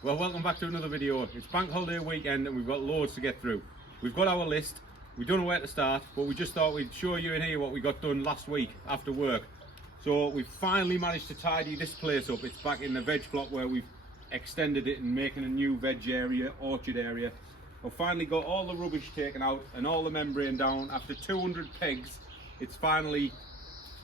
Well, welcome back to another video. It's bank holiday weekend and we've got loads to get through. We've got our list. We don't know where to start, but we just thought we'd show you in here what we got done last week after work. So we've finally managed to tidy this place up. It's back in the veg plot where we've extended it and making a new veg area, orchard area. We've finally got all the rubbish taken out and all the membrane down. After 200 pegs, it's finally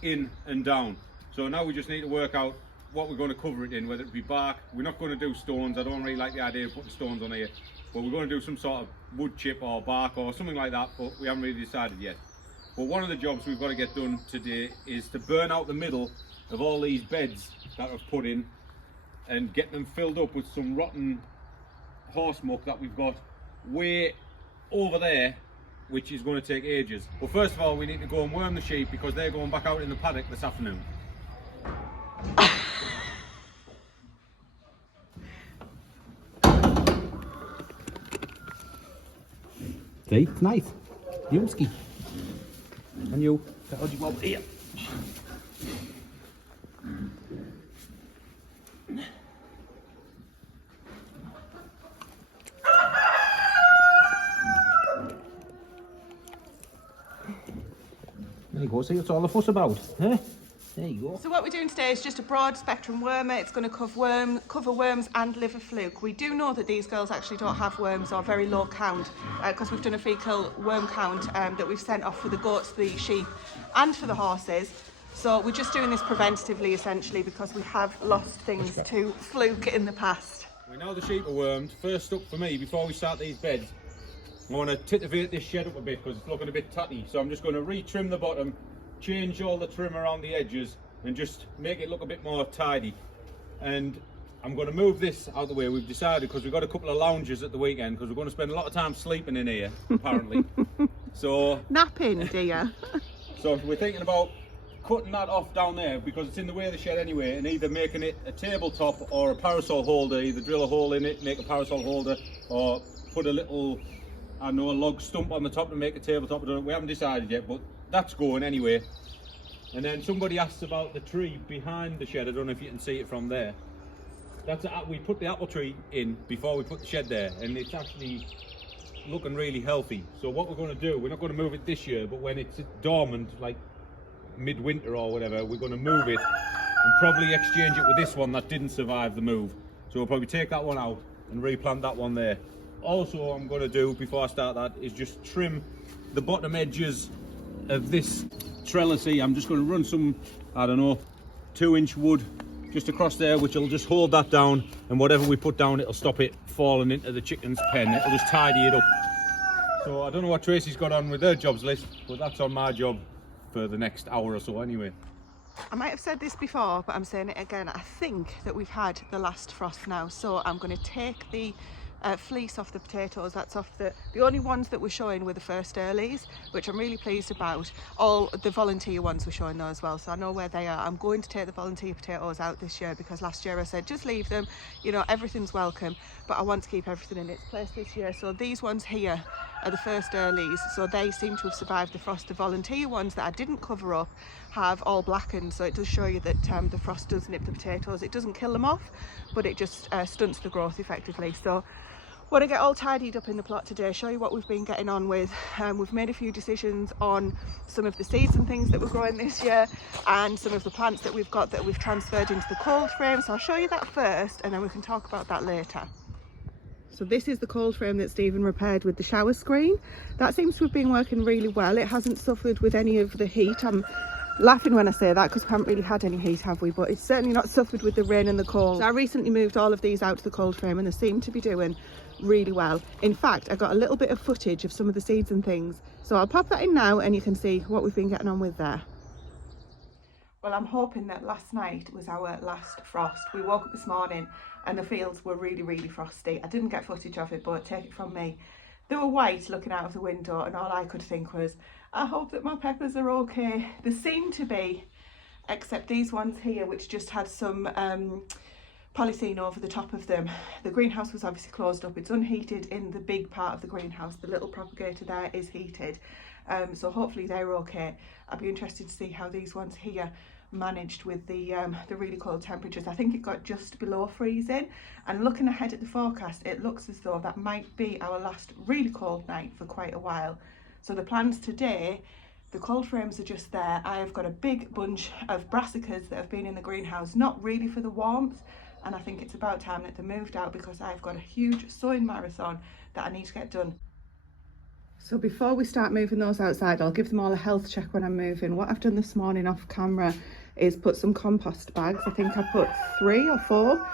in and down. So now we just need to work out what we're going to cover it in, whether it be bark. We're not going to do stones. I don't really like the idea of putting stones on here, but we're going to do some sort of wood chip or bark or something like that, but we haven't really decided yet. But one of the jobs we've got to get done today is to burn out the middle of all these beds that I've put in and get them filled up with some rotten horse muck that we've got way over there, which is going to take ages. But first of all, we need to go and worm the sheep because they're going back out in the paddock this afternoon. See, it's nice. Yumski. And you, how do you go over here? There you go, see, it's all the fuss about, eh? There you go. So what we're doing today is just a broad spectrum wormer. It's going to cover worms and liver fluke. We do know that these girls actually don't have worms or very low count because we've done a fecal worm count that we've sent off for the goats, the sheep and for the horses. So we're just doing this preventatively essentially because we have lost things to fluke in the past. We know the sheep are wormed. First up for me, before we start these beds, I want to titivate this shed up a bit because it's looking a bit tatty. So I'm just going to re-trim the bottom, change all the trim around the edges and just make it look a bit more tidy. And I'm going to move this out of the way. We've decided because we've got a couple of lounges at the weekend because we're going to spend a lot of time sleeping in here apparently. So napping, dear. So we're thinking about cutting that off down there because it's in the way of the shed anyway, and either making it a tabletop or a parasol holder. Either drill a hole in it, make a parasol holder, or put a little, I don't know, a log stump on the top to make a tabletop. We haven't decided yet, but that's going anyway. And then somebody asked about the tree behind the shed. I don't know if you can see it from there. We put the apple tree in before we put the shed there, and it's actually looking really healthy. So what we're going to do, we're not going to move it this year, but when it's dormant, like midwinter or whatever, we're going to move it and probably exchange it with this one that didn't survive the move. So we'll probably take that one out and replant that one there. Also, I'm going to do, before I start that, is just trim the bottom edges of this trellisy. I'm just going to run some, I don't know, 2-inch wood just across there, which will just hold that down, and whatever we put down, it'll stop it falling into the chicken's pen. It'll just tidy it up. So I don't know what Tracy's got on with her jobs list, but that's on my job for the next hour or so anyway. I might have said this before, but I'm saying it again. I think that we've had the last frost now, so I'm going to take the fleece off the potatoes. That's off the only ones that we're showing were the first earlies, which I'm really pleased about. All the volunteer ones we're showing though as well, so I know where they are. I'm going to take the volunteer potatoes out this year because last year I said just leave them, you know, everything's welcome, but I want to keep everything in its place this year. So these ones here are the first earlies, so they seem to have survived the frost. The volunteer ones that I didn't cover up have all blackened, so it does show you that the frost does nip the potatoes. It doesn't kill them off, but it just stunts the growth effectively. So want to get all tidied up in the plot today, show you what we've been getting on with. We've made a few decisions on some of the seeds and things that we're growing this year, and some of the plants that we've got that we've transferred into the cold frame. So I'll show you that first and then we can talk about that later. So this is the cold frame that Stephen repaired with the shower screen. That seems to have been working really well. It hasn't suffered with any of the heat. I'm laughing when I say that because we haven't really had any heat, have we? But it's certainly not suffered with the rain and the cold. So I recently moved all of these out to the cold frame and they seem to be doing really well. In fact, I got a little bit of footage of some of the seeds and things, so I'll pop that in now and you can see what we've been getting on with there. Well, I'm hoping that last night was our last frost. We woke up this morning and the fields were really frosty. I didn't get footage of it, but take it from me, they were white looking out of the window, and all I could think was, I hope that my peppers are okay. They seem to be, except these ones here which just had some polythene over the top of them. The greenhouse was obviously closed up. It's unheated in the big part of the greenhouse. The little propagator there is heated, so hopefully they're okay. I'd be interested to see how these ones here managed with the really cold temperatures. I think it got just below freezing, and looking ahead at the forecast, it looks as though that might be our last really cold night for quite a while. So the plans today, the cold frames are just there. I have got a big bunch of brassicas that have been in the greenhouse, not really for the warmth, and I think it's about time that they moved out because I've got a huge sowing marathon that I need to get done. So before we start moving those outside, I'll give them all a health check when I'm moving. What I've done this morning off camera is put some compost bags. I think I put 3 or 4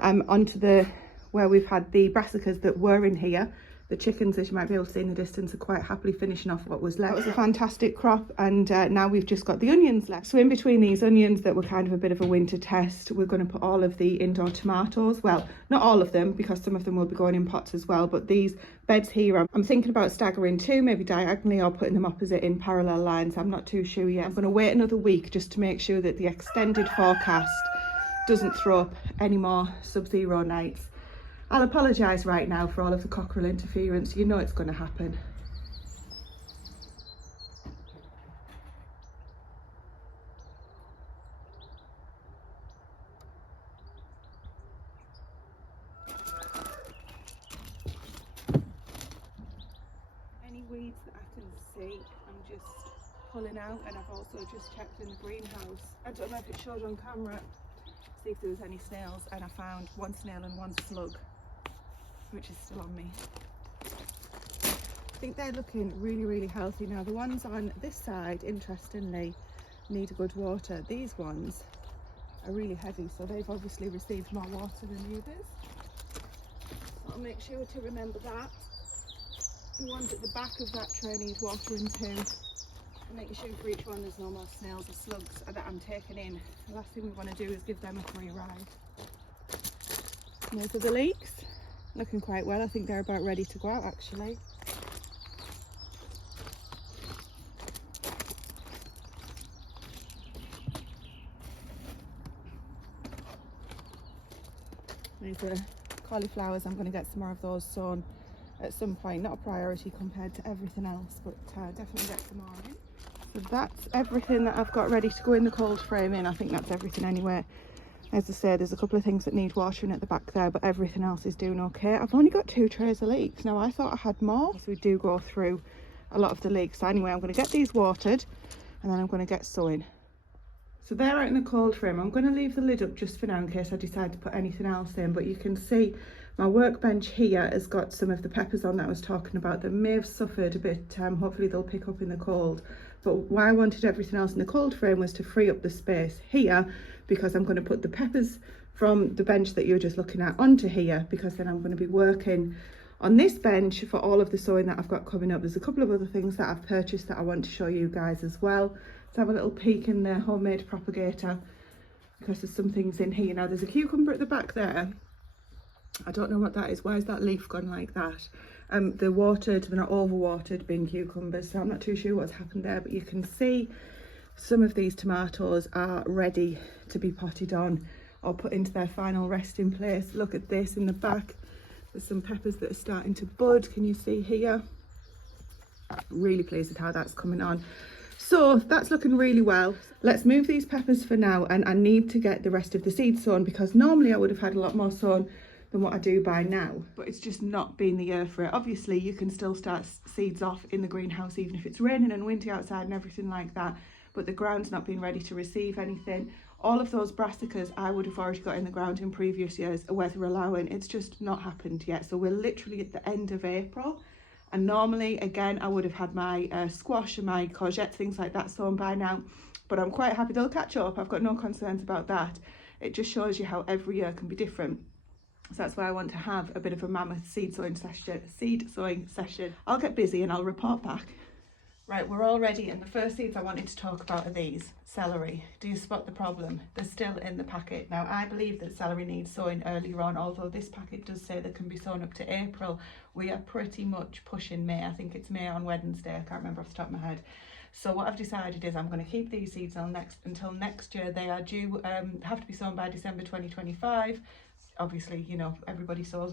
onto where we've had the brassicas that were in here. The chickens, as you might be able to see in the distance, are quite happily finishing off what was left. That was a fantastic crop, and now we've just got the onions left. So in between these onions that were kind of a bit of a winter test, we're going to put all of the indoor tomatoes. Well, not all of them, because some of them will be going in pots as well, but these beds here, I'm thinking about staggering 2, maybe diagonally, or putting them opposite in parallel lines. I'm not too sure yet. I'm going to wait another week just to make sure that the extended forecast doesn't throw up any more sub-zero nights. I'll apologise right now for all of the cockerel interference. You know it's going to happen. Any weeds that I can see, I'm just pulling out, and I've also just checked in the greenhouse. I don't know if it showed on camera, see if there was any snails, and I found 1 snail and 1 slug, which is still on me. I think they're looking really, really healthy now. The ones on this side, interestingly, need a good water. These ones are really heavy, so they've obviously received more water than the others. So I'll make sure to remember that. The ones at the back of that tray need watering too. And making sure for each one there's no more snails or slugs that I'm taking in. The last thing we want to do is give them a free ride. Those are the leeks. Looking quite well. I think they're about ready to go out actually. These are cauliflowers. I'm going to get some more of those sown at some point. Not a priority compared to everything else, but definitely get some more in. So that's everything that I've got ready to go in the cold frame in. I think that's everything anyway. As I say, there's a couple of things that need watering at the back there, but everything else is doing okay. I've only got 2 trays of leeks. Now, I thought I had more. So we do go through a lot of the leeks. So anyway, I'm going to get these watered, and then I'm going to get sowing. So they're out in the cold frame. I'm going to leave the lid up just for now in case I decide to put anything else in. But you can see my workbench here has got some of the peppers on that I was talking about that may have suffered a bit. Hopefully they'll pick up in the cold. But why I wanted everything else in the cold frame was to free up the space here, because I'm going to put the peppers from the bench that you're just looking at onto here, because then I'm going to be working on this bench for all of the sowing that I've got coming up. There's a couple of other things that I've purchased that I want to show you guys as well. Let's have a little peek in the homemade propagator, because there's some things in here. Now there's a cucumber at the back there. I don't know what that is. Why is that leaf gone like that? They're watered, they're not overwatered being cucumbers, so I'm not too sure what's happened there, but you can see some of these tomatoes are ready to be potted on or put into their final resting place. Look at this in the back. There's some peppers that are starting to bud. Can you see here? Really pleased with how that's coming on. So that's looking really well. Let's move these peppers for now, and I need to get the rest of the seeds sown, because normally I would have had a lot more sown than what I do by now, but it's just not been the year for it. Obviously you can still start seeds off in the greenhouse even if it's raining and windy outside and everything like that, but the ground's not been ready to receive anything. All of those brassicas I would have already got in the ground in previous years, weather allowing. It's just not happened yet. So we're literally at the end of April, and normally again I would have had my squash and my courgette, things like that, sown by now, but I'm quite happy they'll catch up. I've got no concerns about that. It just shows you how every year can be different. So that's why I want to have a bit of a mammoth seed sowing session. I'll get busy and I'll report back. Right, we're all ready, and the first seeds I wanted to talk about are these, celery. Do you spot the problem? They're still in the packet. Now, I believe that celery needs sowing earlier on, although this packet does say they can be sown up to April. We are pretty much pushing May. I think it's May on Wednesday. I can't remember off the top of my head. So what I've decided is I'm going to keep these seeds on until next year. They are due, have to be sown by December 2025. obviously, you know, everybody sows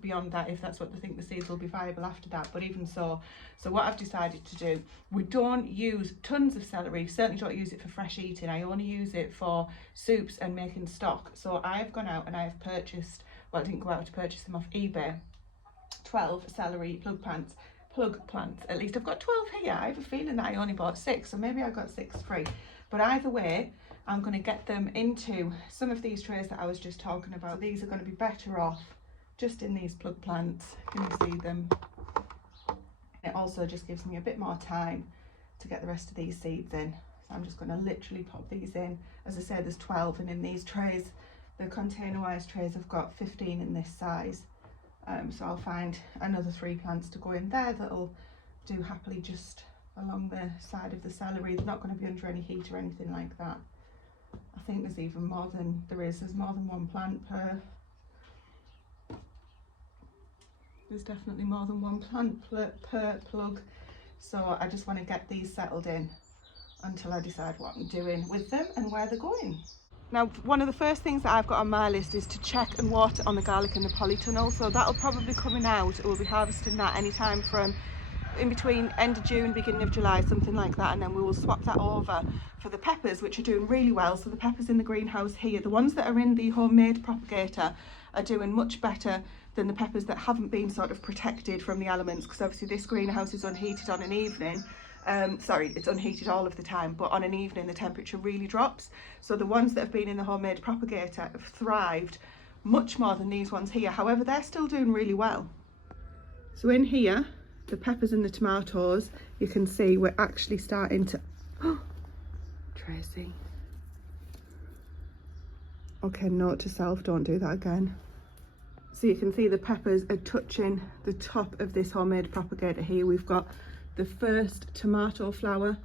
beyond that if that's what they think the seeds will be viable after that. But even so what I've decided to do, we don't use tons of celery, certainly don't use it for fresh eating. I only use it for soups and making stock. So I've gone out and I've purchased, well, I didn't go out to purchase them off eBay, 12 celery plug plants. At least I've got 12 here. I have a feeling that I only bought 6, so maybe I got 6 free. But either way, I'm going to get them into some of these trays that I was just talking about. These are going to be better off just in these plug plants. Can you see them? It also just gives me a bit more time to get the rest of these seeds in. So I'm just going to literally pop these in. As I said, there's 12, and in these trays, the container-wise trays, I've got 15 in this size. So I'll find another 3 plants to go in there that'll do happily just along the side of the celery. They're not going to be under any heat or anything like that. I think there's even more than there's more than 1 plant per. There's definitely more than 1 plant per plug. So I just want to get these settled in until I decide what I'm doing with them and where they're going. Now, one of the first things that I've got on my list is to check and water on the garlic and the polytunnel. So that'll probably coming out. We'll be harvesting that anytime from in between end of June, beginning of July, something like that, and then we will swap that over for the peppers, which are doing really well. So the peppers in the greenhouse here, the ones that are in the homemade propagator, are doing much better than the peppers that haven't been sort of protected from the elements, because obviously this greenhouse is unheated on an evening. Sorry, it's unheated all of the time, but on an evening the temperature really drops. So the ones that have been in the homemade propagator have thrived much more than these ones here. However, they're still doing really well. So in here, the peppers and the tomatoes, you can see we're actually starting to, Tracy. Okay, note to self, don't do that again. So you can see the peppers are touching the top of this homemade propagator here. We've got the first tomato flower,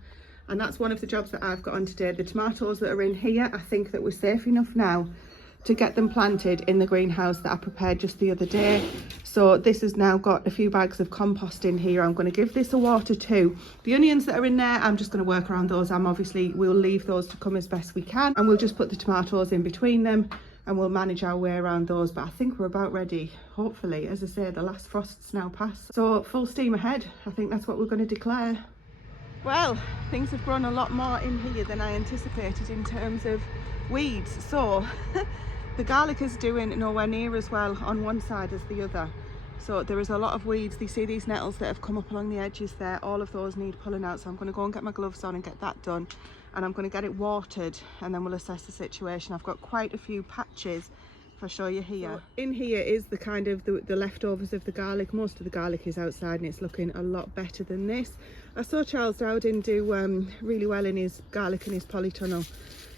and that's one of the jobs that I've got on today. The tomatoes that are in here, I think that we're safe enough now to get them planted in the greenhouse that I prepared just the other day. So this has now got a few bags of compost in here. I'm going to give this a water too. The onions that are in there, I'm just going to work around those. We'll leave those to come as best we can, and we'll just put the tomatoes in between them and we'll manage our way around those. But I think we're about ready, hopefully. As I say, the last frost's now passed, so full steam ahead. I think that's what we're going to declare. Well, things have grown a lot more in here than I anticipated in terms of weeds. So the garlic is doing nowhere near as well on one side as the other. So there is a lot of weeds. You see these nettles that have come up along the edges there, all of those need pulling out. So I'm going to go and get my gloves on and get that done, and I'm going to get it watered, and then we'll assess the situation. I've got quite a few patches, if I show you here. So in here is the kind of the leftovers of the garlic. Most of the garlic is outside and it's looking a lot better than this. I saw Charles Dowdin do really well in his garlic and his polytunnel.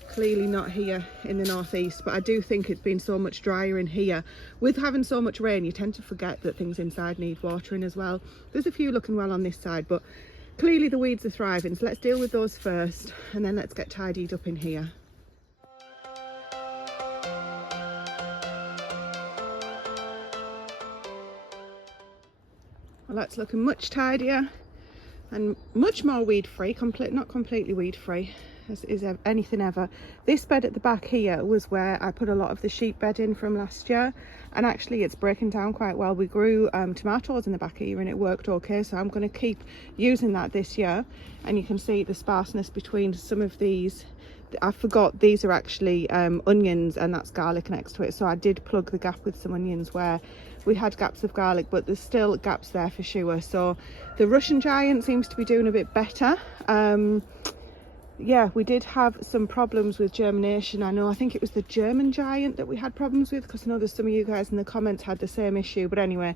Clearly not here in the northeast, but I do think it's been so much drier in here. With having so much rain, you tend to forget that things inside need watering as well. There's a few looking well on this side, but clearly the weeds are thriving. So let's deal with those first, and then let's get tidied up in here. Well, that's looking much tidier and much more weed free. Not completely weed free as is anything ever. This bed at the back here was where I put a lot of the sheep bed in from last year, and actually it's breaking down quite well. We grew tomatoes in the back here and it worked okay, so I'm going to keep using that this year. And you can see the sparseness between some of these. I forgot these are actually onions, and that's garlic next to it, so I did plug the gap with some onions where we had gaps of garlic, but there's still gaps there for sure. So the Russian giant seems to be doing a bit better. Yeah, we did have some problems with germination. I think it was the German giant that we had problems with, because I know there's some of you guys in the comments had the same issue. But anyway,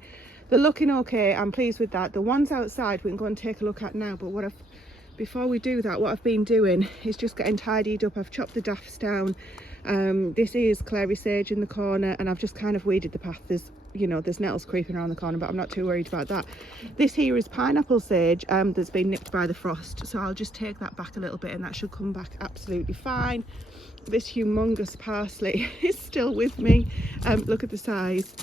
they're looking okay. I'm pleased with that. The ones outside we can go and take a look at now, but before we do that, what I've been doing is just getting tidied up. I've chopped the daffs down. This is clary sage in the corner, and I've just kind of weeded the path. There's nettles creeping around the corner, but I'm not too worried about that. This here is pineapple sage that's been nipped by the frost, so I'll just take that back a little bit and that should come back absolutely fine. This humongous parsley is still with me. Look at the size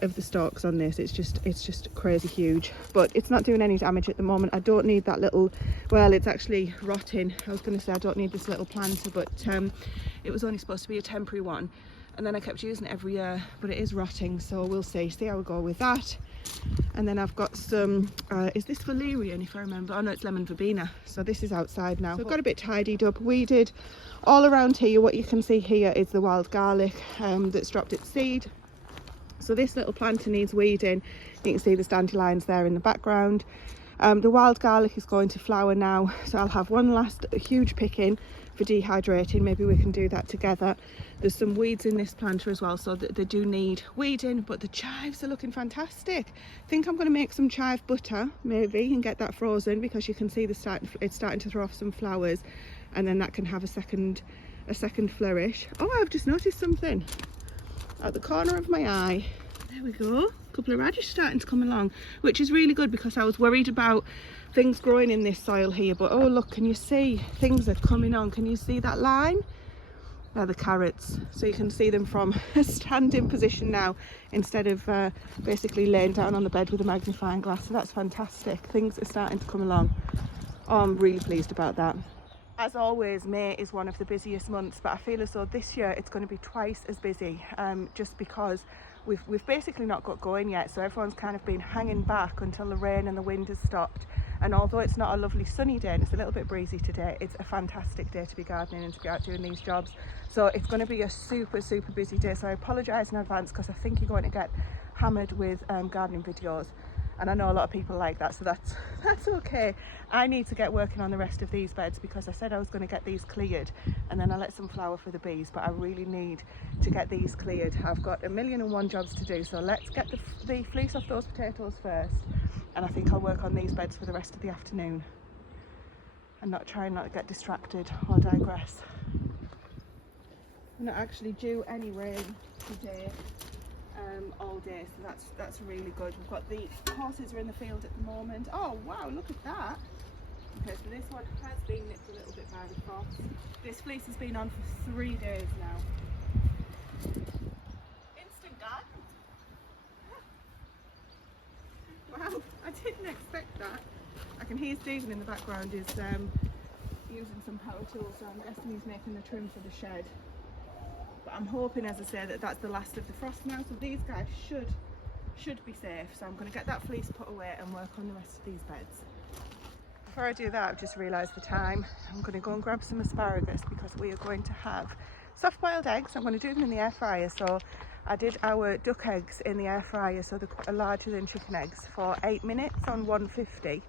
of the stalks on this. It's just crazy huge, but it's not doing any damage at the moment. I don't need that little, well, it's actually rotting. I was going to say I don't need this little planter, but it was only supposed to be a temporary one. and then I kept using it every year, but it is rotting, so we'll see how we go with that. And then I've got some, is this valerian if I remember? Oh no, it's lemon verbena. So this is outside now. So I've got a bit tidied up, weeded all around here. What you can see here is the wild garlic that's dropped its seed. So this little planter needs weeding. You can see the dandelions there in the background. The wild garlic is going to flower now, so I'll have one last huge picking for dehydrating. Maybe we can do that together. There's some weeds in this planter as well, so that they do need weeding, but the chives are looking fantastic. I think I'm going to make some chive butter maybe and get that frozen, because you can see it's starting to throw off some flowers, and then that can have a second flourish. Oh, I've just noticed something at the corner of my eye. There we go, a couple of radish starting to come along, which is really good because I was worried about things growing in this soil here. But oh look, can you see things are coming on? Can you see that line? They're the carrots, so you can see them from a standing position now instead of basically laying down on the bed with a magnifying glass. So that's fantastic, things are starting to come along. Oh, I'm really pleased about that. As always, May is one of the busiest months, but I feel as though this year it's going to be twice as busy, just because we've basically not got going yet. So everyone's kind of been hanging back until the rain and the wind has stopped. And although it's not a lovely sunny day and it's a little bit breezy today, it's a fantastic day to be gardening and to be out doing these jobs. So it's going to be a super busy day. So I apologise in advance, because I think you're going to get hammered with gardening videos. And I know a lot of people like that, so that's okay. I need to get working on the rest of these beds, because I said I was going to get these cleared and then I let some flower for the bees, but I really need to get these cleared. I've got 1,000,001 jobs to do, so let's get the fleece off those potatoes first, and I think I'll work on these beds for the rest of the afternoon and not to get distracted or digress. I'm not actually due any rain today. All day, so that's really good. We've got the horses are in the field at the moment. Oh wow, look at that. Okay, so this one has been nipped a little bit by the frost. This fleece has been on for 3 days now. Instant garden. Wow, I didn't expect that. I can hear Stephen in the background is using some power tools, so I'm guessing he's making the trim for the shed. But I'm hoping, as I say, that that's the last of the frost now, so these guys should be safe. So I'm going to get that fleece put away and work on the rest of these beds. Before I do that, I've just realised the time. I'm going to go and grab some asparagus, because we are going to have soft boiled eggs. I'm going to do them in the air fryer. So I did our duck eggs in the air fryer, so they're larger than chicken eggs, for 8 minutes on 150.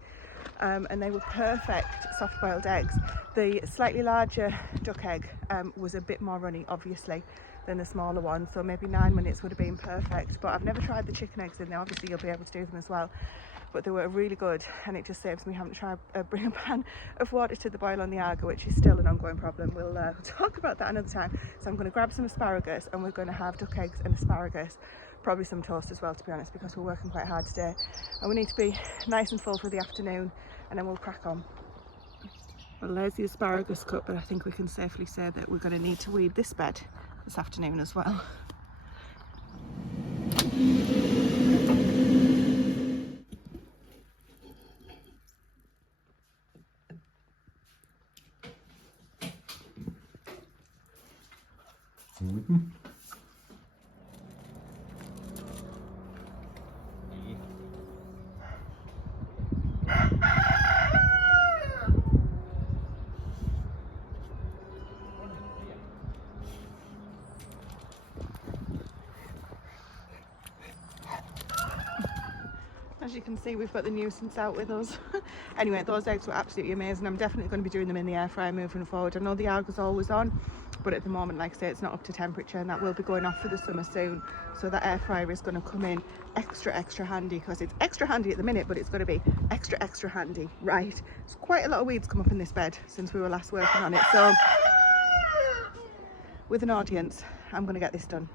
And they were perfect soft boiled eggs. The slightly larger duck egg was a bit more runny, obviously, than the smaller one, so maybe 9 minutes would have been perfect. But I've never tried the chicken eggs in there. Obviously you'll be able to do them as well, but they were really good, and it just saves me having to try bring a pan of water to the boil on the Argo, which is still an ongoing problem. We'll talk about that another time. So I'm going to grab some asparagus, and we're going to have duck eggs and asparagus, probably some toast as well, to be honest, because we're working quite hard today and we need to be nice and full for the afternoon, and then we'll crack on. Well, there's the asparagus cut, but I think we can safely say that we're going to need to weed this bed this afternoon as well. As you can see, we've got the nuisance out with us. Anyway, those eggs were absolutely amazing. I'm definitely going to be doing them in the air fryer moving forward. I know the Argo's always on, but at the moment, like I say, it's not up to temperature, and that will be going off for the summer soon. So that air fryer is going to come in extra handy, because it's extra handy at the minute, but it's going to be extra handy. Right, it's quite a lot of weeds come up in this bed since we were last working on it. So with an audience, I'm going to get this done.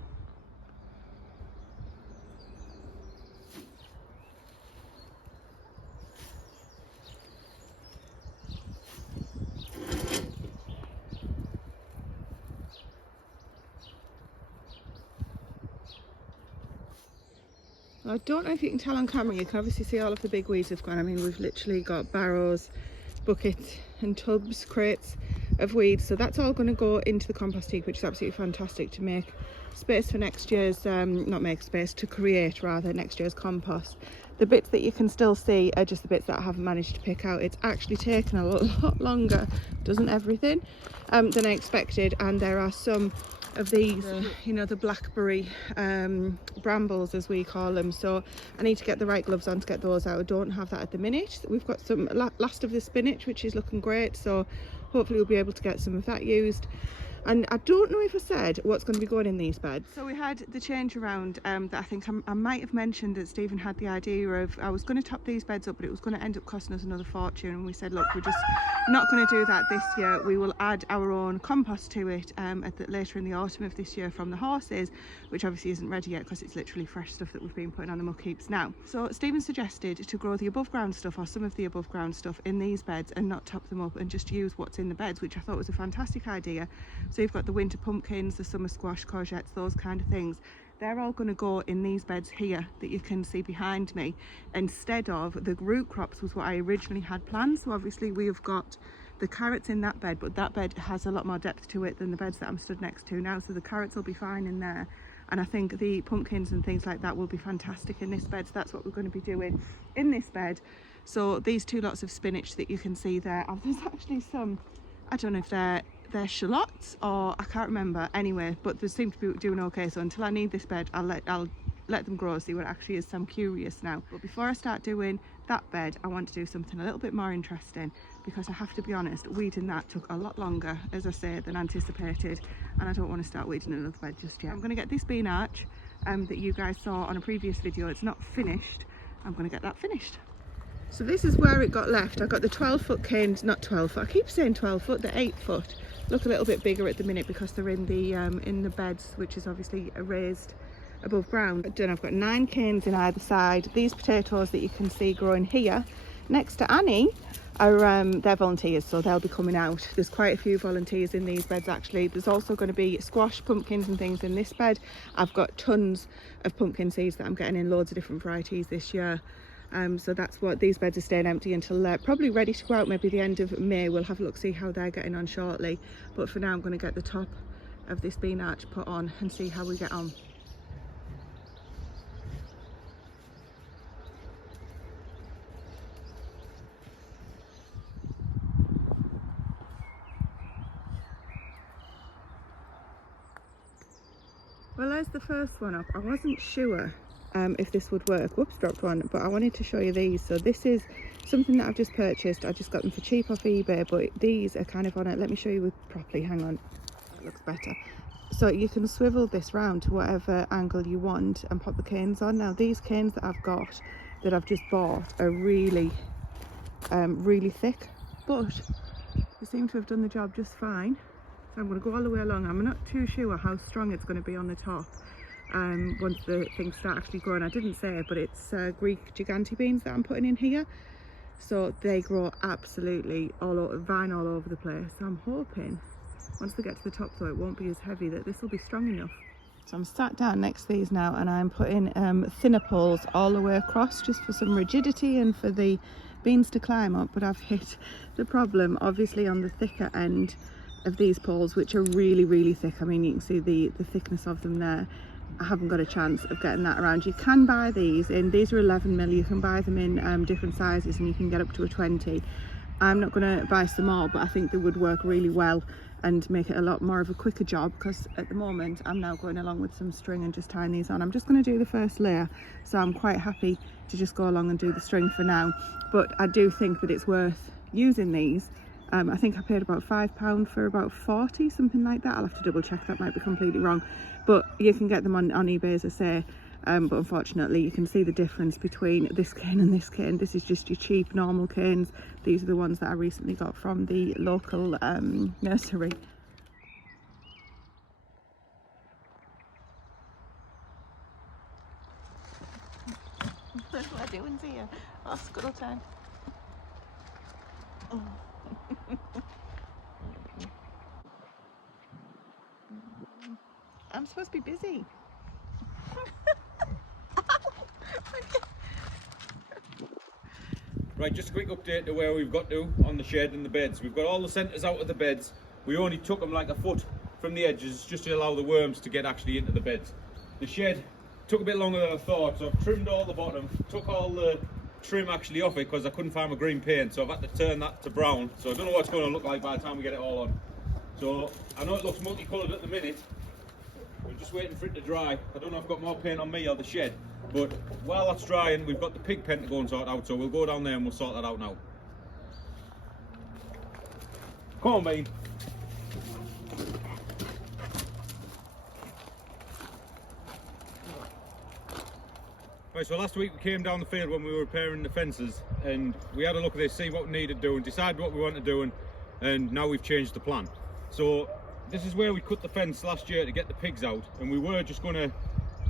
I don't know if you can tell on camera, you can obviously see all of the big weeds have gone. I mean, we've literally got barrows, buckets and tubs, crates of weeds. So that's all going to go into the compost heap, which is absolutely fantastic to make space for next year's, not make space, to create rather next year's compost. The bits that you can still see are just the bits that I haven't managed to pick out. It's actually taken a lot longer, doesn't everything, than I expected. And there are some of these, you know, the blackberry brambles as we call them, so I need to get the right gloves on to get those out. I don't have that at the minute. We've got some last of the spinach, which is looking great, so hopefully we'll be able to get some of that used. And I don't know if I said what's going to be going in these beds. So we had the change around that I think I might have mentioned that Stephen had the idea of, I was going to top these beds up, but it was going to end up costing us another fortune. And we said, look, we're just not going to do that this year. We will add our own compost to it later in the autumn of this year from the horses, which obviously isn't ready yet because it's literally fresh stuff that we've been putting on the muck heaps now. So Stephen suggested to grow the above ground stuff, or some of the above ground stuff, in these beds and not top them up and just use what's in the beds, which I thought was a fantastic idea. So you've got the winter pumpkins, the summer squash, courgettes, those kind of things. They're all going to go in these beds here that you can see behind me, instead of the root crops was what I originally had planned. So obviously we have got the carrots in that bed, but that bed has a lot more depth to it than the beds that I'm stood next to now, so the carrots will be fine in there. And I think the pumpkins and things like that will be fantastic in this bed, so that's what we're going to be doing in this bed. So these two lots of spinach that you can see there, there's actually some, I don't know if they're shallots or I can't remember, anyway, but they seem to be doing okay. So until I need this bed, I'll let them grow, see what it actually is. So I'm curious now. But before I start doing that bed, I want to do something a little bit more interesting, because I have to be honest, weeding that took a lot longer, as I say, than anticipated, and I don't want to start weeding another bed just yet. I'm going to get this bean arch that you guys saw on a previous video. It's not finished. I'm going to get that finished. So this is where it got left. I got the 12-foot canes, not 12 foot, I keep saying 12 foot, they're 8 foot. Look a little bit bigger at the minute because they're in the beds, which is obviously raised above ground. I've got 9 canes in either side. These potatoes that you can see growing here next to Annie are they're volunteers, so they'll be coming out. There's quite a few volunteers in these beds actually. There's also going to be squash, pumpkins and things in this bed. I've got tons of pumpkin seeds that I'm getting in loads of different varieties this year. So that's what these beds are staying empty until they're probably ready to go out, maybe the end of May. We'll have a look, see how they're getting on shortly. But for now, I'm going to get the top of this bean arch put on and see how we get on. Well, there's the first one up. I wasn't sure if this would work. Whoops, dropped one, but I wanted to show you these. So this is something that I've just purchased. I just got them for cheap off eBay, but these are kind of on it. Let me show you properly, hang on, that looks better. So you can swivel this round to whatever angle you want and pop the canes on. Now these canes that I've got, that I've just bought, are really really thick, but they seem to have done the job just fine. So I'm going to go all the way along. I'm not too sure how strong it's going to be on the top once the things start actually growing. I didn't say it, but it's Greek giganti beans that I'm putting in here, so they grow absolutely all over, vine all over the place. So I'm hoping once they get to the top though, it won't be as heavy, that this will be strong enough. So I'm sat down next to these now, and I'm putting thinner poles all the way across just for some rigidity and for the beans to climb up. But I've hit the problem obviously on the thicker end of these poles, which are really thick. I mean, you can see the thickness of them there. I haven't got a chance of getting that around. You can buy these in, these are 11mm, you can buy them in different sizes and you can get up to a 20. I'm not going to buy some more, but I think they would work really well and make it a lot more of a quicker job, because at the moment I'm now going along with some string and just tying these on. I'm just going to do the first layer, so I'm quite happy to just go along and do the string for now, but I do think that it's worth using these. I think I paid about £5 for about 40, something like that. I'll have to double check, that might be completely wrong, but you can get them on eBay, as I say. But unfortunately you can see the difference between this cane and this cane. This is just your cheap normal canes. These are the ones that I recently got from the local nursery. What am I doing here? Oh, scuttle time. Oh. I'm supposed to be busy. Right, just a quick update to where we've got to on the shed and the beds. We've got all the centres out of the beds. We only took them like a foot from the edges just to allow the worms to get actually into the beds. The shed took a bit longer than I thought, so I've trimmed all the bottom, took all the trim actually off it because I couldn't find my green paint, so I've had to turn that to brown. So I don't know what it's going to look like by the time we get it all on. So I know it looks multicoloured at the minute. We're just waiting for it to dry. I don't know if I've got more paint on me or the shed, but while that's drying, we've got the pig pen to go and sort out, so we'll go down there and we'll sort that out now. Come on, Bean. Right, so last week we came down the field when we were repairing the fences and we had a look at this, see what we needed doing, decide what we wanted doing, and now we've changed the plan. So this is where we cut the fence last year to get the pigs out, and we were just going to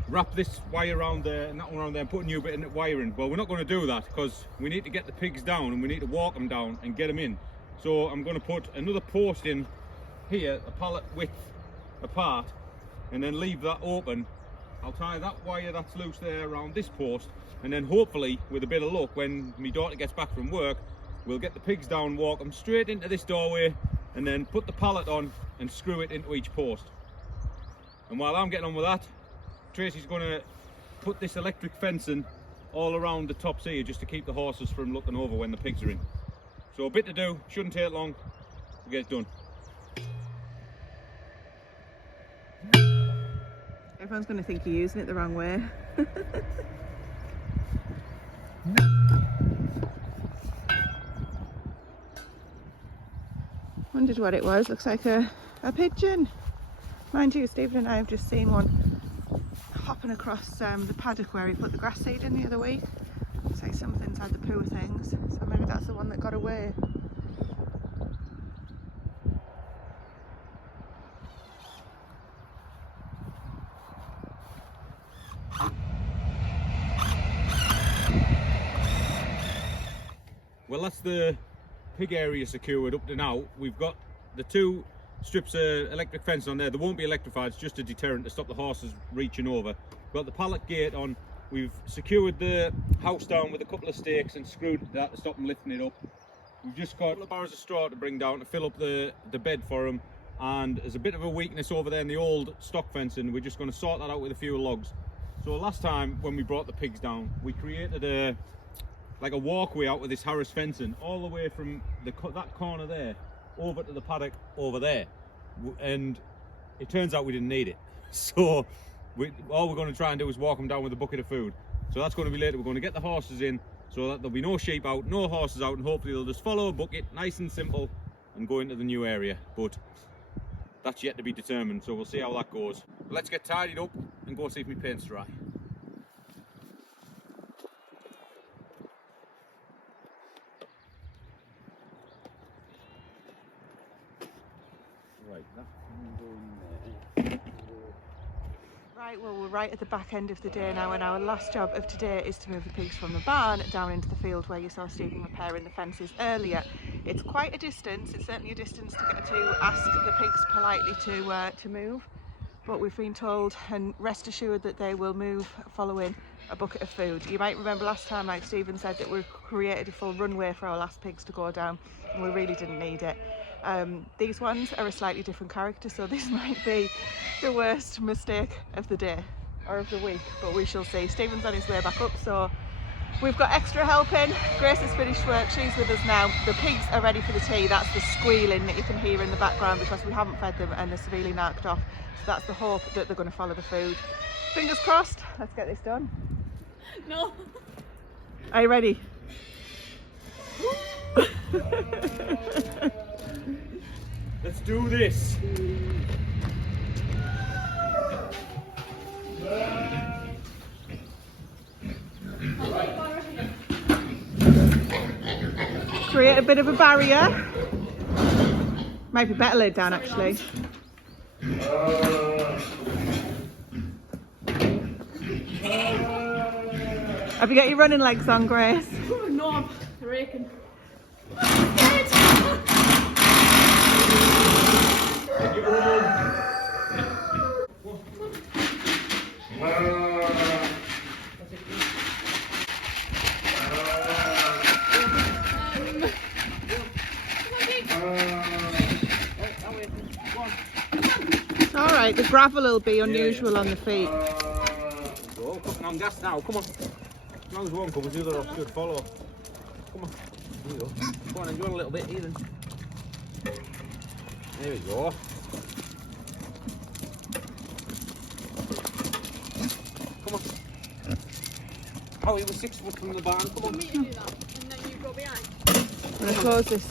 wrap this wire around there and that one around there and put a new bit of wiring. Well, we're not going to do that because we need to get the pigs down and we need to walk them down and get them in. So I'm going to put another post in here, a pallet width apart, and then leave that open. I'll tie that wire that's loose there around this post, and then hopefully with a bit of luck, when my daughter gets back from work, we'll get the pigs down, walk them straight into this doorway, and then put the pallet on and screw it into each post. And while I'm getting on with that, Tracy's going to put this electric fencing all around the tops here just to keep the horses from looking over when the pigs are in. So a bit to do, shouldn't take long, we'll get it done. Everyone's going to think you're using it the wrong way. Wondered what it was. Looks like a pigeon. Mind you, Stephen and I have just seen one hopping across the paddock where we put the grass seed in the other week. Looks like something's had the poo of things, so maybe that's the one that got away. Well, that's the pig area secured up to now. We've got the two strips of electric fence on there. They won't be electrified, it's just a deterrent to stop the horses reaching over. We've got the pallet gate on. We've secured the house down with a couple of stakes and screwed that to stop them lifting it up. We've just got a couple of bars of straw to bring down to fill up the bed for them. And there's a bit of a weakness over there in the old stock fencing. We're just going to sort that out with a few logs. So last time when we brought the pigs down, we created a walkway out with this Harris fencing all the way from that corner there over to the paddock over there, and it turns out we didn't need it. So all we're going to try and do is walk them down with a bucket of food. So that's going to be later. We're going to get the horses in so that there'll be no sheep out, no horses out, and hopefully they'll just follow a bucket, nice and simple, and go into the new area. But that's yet to be determined, so we'll see how that goes. But let's get tidied up and go see if my paint's dry. Right, well, we're right at the back end of the day now, and our last job of today is to move the pigs from the barn down into the field where you saw Stephen repairing the fences earlier. It's quite a distance. It's certainly a distance to ask the pigs politely to move, but we've been told and rest assured that they will move following a bucket of food. You might remember last time, like Stephen said, that we created a full runway for our last pigs to go down, and we really didn't need it. These ones are a slightly different character, so this might be the worst mistake of the day or of the week, but we shall see. Stephen's on his way back up, so we've got extra help in. Grace has finished work, she's with us now. The pigs are ready for the tea. That's the squealing that you can hear in the background because we haven't fed them and they're severely knocked off, so that's the hope that they're going to follow the food. Fingers crossed. Let's get this done. No. Are you ready? Let's do this. Create a bit of a barrier. Might be better laid down actually. Have you got your running legs on, Grace? No, I'm raking. alright, the gravel will be unusual on the feet. Go, putting on gas now, come on. As long as one comes, the other should follow. Come on. There you go. Go on, enjoy a little bit, Ethan. There we go. Come on. Oh, it was 6 foot from the barn, come on. Want me to do that? And then you go behind. I'm going to close this.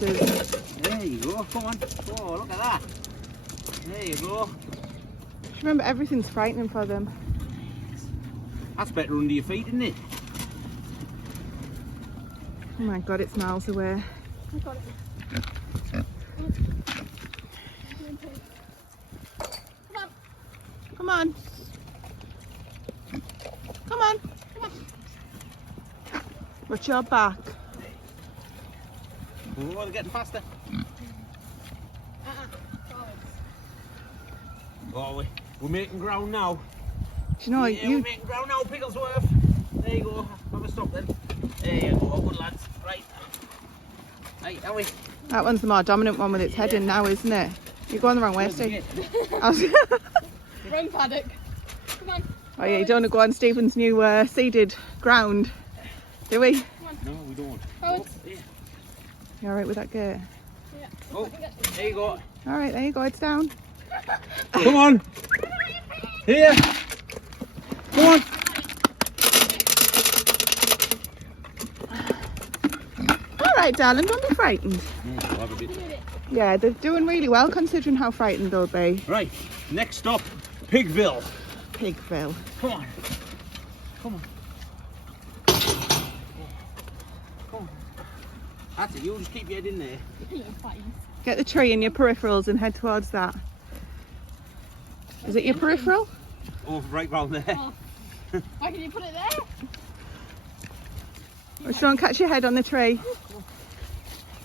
There you go, come on. Oh, look at that. There you go. Remember, everything's frightening for them. That's better under your feet, isn't it? Oh my god, it's miles away. I got it. Come on. Come on. Watch your back. Oh, they're getting faster. Oh, we're making ground now. Do you know, Yeah, we're making ground now, Pigglesworth. There you go. Have a stop then. There you go, good lads. Right. Right, are we? that one's the more dominant one with its head in now, isn't it? You're going the wrong way, Steve. Wrong paddock. Come on. Oh yeah, you don't want to go on Stephen's new seeded ground, do we? No, we don't. Forward. Yeah. You alright with that gate? Yeah. Oh, there you go. Alright, there you go, it's down. Come on. Here. Come on. Alright, darling, don't be frightened. Have a bit. Yeah, they're doing really well considering how frightened they'll be. Right, next stop, Pigville. Pigville. Come on. Come on. Come on. That's it, you just keep your head in there. Get the tree in your peripherals and head towards that. Is it your peripheral? Oh, right round there. Oh. Why can you put it there? Just don't catch your head on the tree.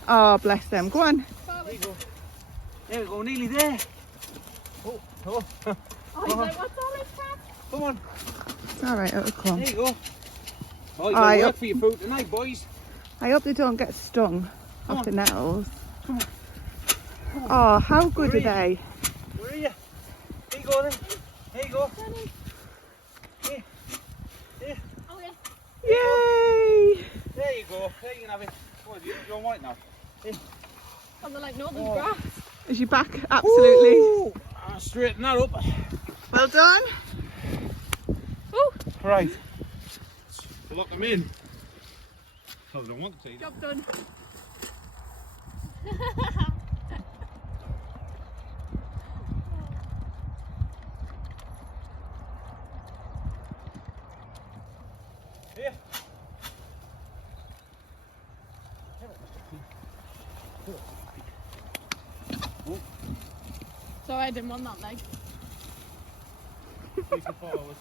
Oh, bless them. Go on. There you go. There we go, nearly there. Oh, oh. Oh, he's like, what's all this crap? Come on. It's alright, it'll come. There you go. Oh, you I got work up- for your food tonight, boys. I hope they don't get stung off the nettles. Come on. Oh, how good are they? Where are you? There you go then. There you go. Here. Here. Oh, yeah. Yay! There you go. There you can have it. Come on, you're all right now. Here. Oh, they're like, no, there's grass. Is your back absolutely? Ooh, straighten that up. Well done. Oh, Right. Lock them in. So I don't want to. job done. Here. Sorry, I didn't want that leg. Come Come on.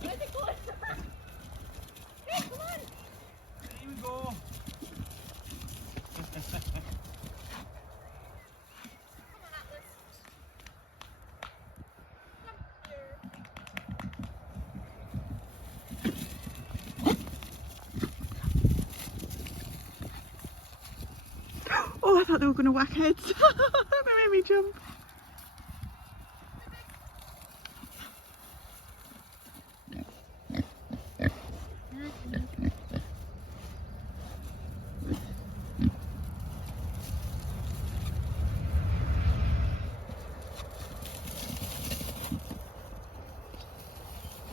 Where's it going? Hey, come on. Here we go. Oh, I thought they were going to whack heads. That made me jump.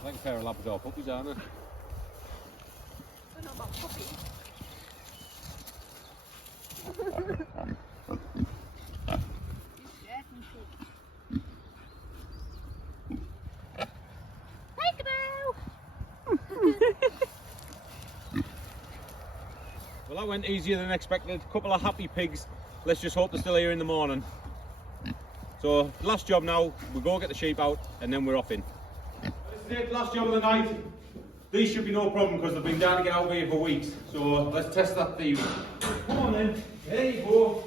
Like a pair of Labrador puppies, aren't they? I don't know about puppies. Well, that went easier than expected. Couple of happy pigs. Let's just hope they're still here in the morning. So, last job now, we'll go get the sheep out and then we're off in. This is the last job of the night. These should be no problem because they've been down to get out here for weeks. So, let's test that theme. Come on then. There you go.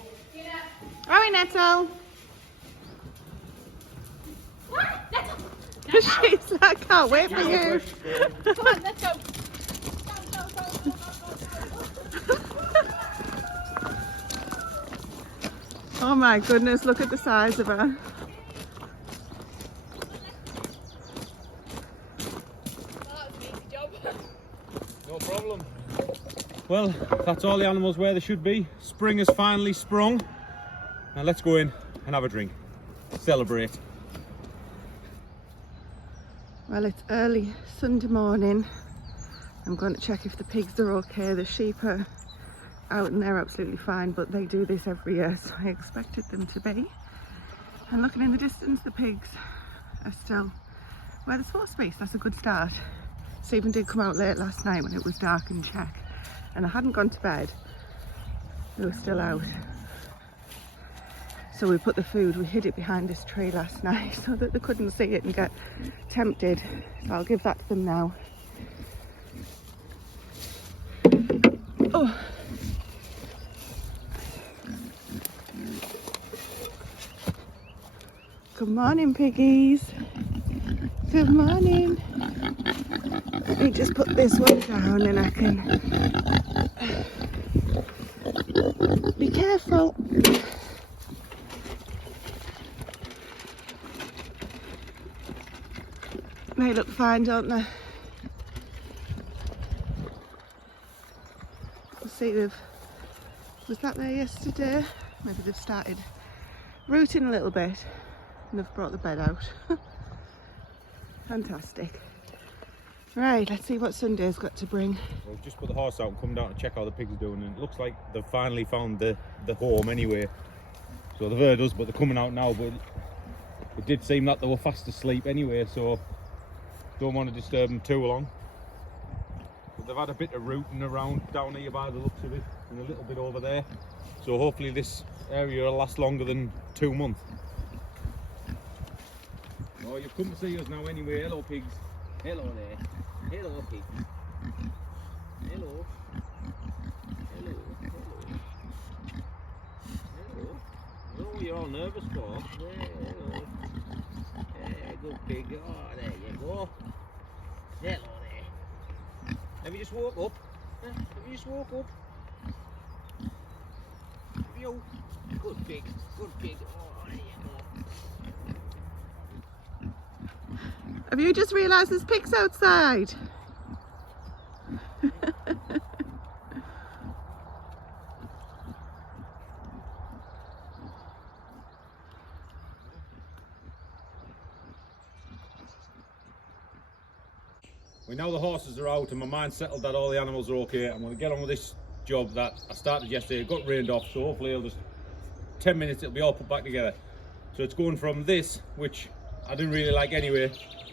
Alright, Nettle. She's like, I can't wait for you. Come on, let's go. Go. Oh my goodness, look at the size of her. No problem. Well, that's all the animals where they should be. Spring has finally sprung. Now let's go in and have a drink. Celebrate. Well, it's early Sunday morning. I'm going to check if the pigs are okay. The sheep are out and they're absolutely fine, but they do this every year, so I expected them to be. And looking in the distance, the pigs are still where they're supposed to be, so that's a good start. Stephen did come out late last night when it was dark and check, and I hadn't gone to bed. They were still out. So we put the food, we hid it behind this tree last night so that they couldn't see it and get tempted. So I'll give that to them now. Oh. Good morning, piggies. Good morning. Let me just put this one down and I can... Be careful. They look fine, don't they? I'll see they've... Was that there yesterday? Maybe they've started rooting a little bit and they've brought the bed out. Fantastic. Right, let's see what Sunday's got to bring. We'll just put the horse out and come down to check how the pigs are doing, and it looks like they've finally found the home anyway. So they've heard us, but they're coming out now, but it did seem that they were fast asleep anyway, so don't want to disturb them too long. But they've had a bit of rooting around down here by the looks of it, and a little bit over there. So hopefully this area will last longer than 2 months. Oh, you've come to see us now anyway. Hello, pigs. Hello there. Hello, pigs. Hello. Hello. Hello. Hello. Oh, you're all nervous for? Yeah, hello. Yeah, good pig. Oh, there you go. Hello there. Have you just woke up? Huh? Have you just woke up? Have you? Good pig. Good pig. Oh, there you go. Have you just realised there's pigs outside? Well, now the horses are out and my mind's settled that all the animals are okay. I'm going to get on with this job that I started yesterday. It got rained off, so hopefully it'll just 10 minutes it'll be all put back together. So it's going from this, which I didn't really like anyway,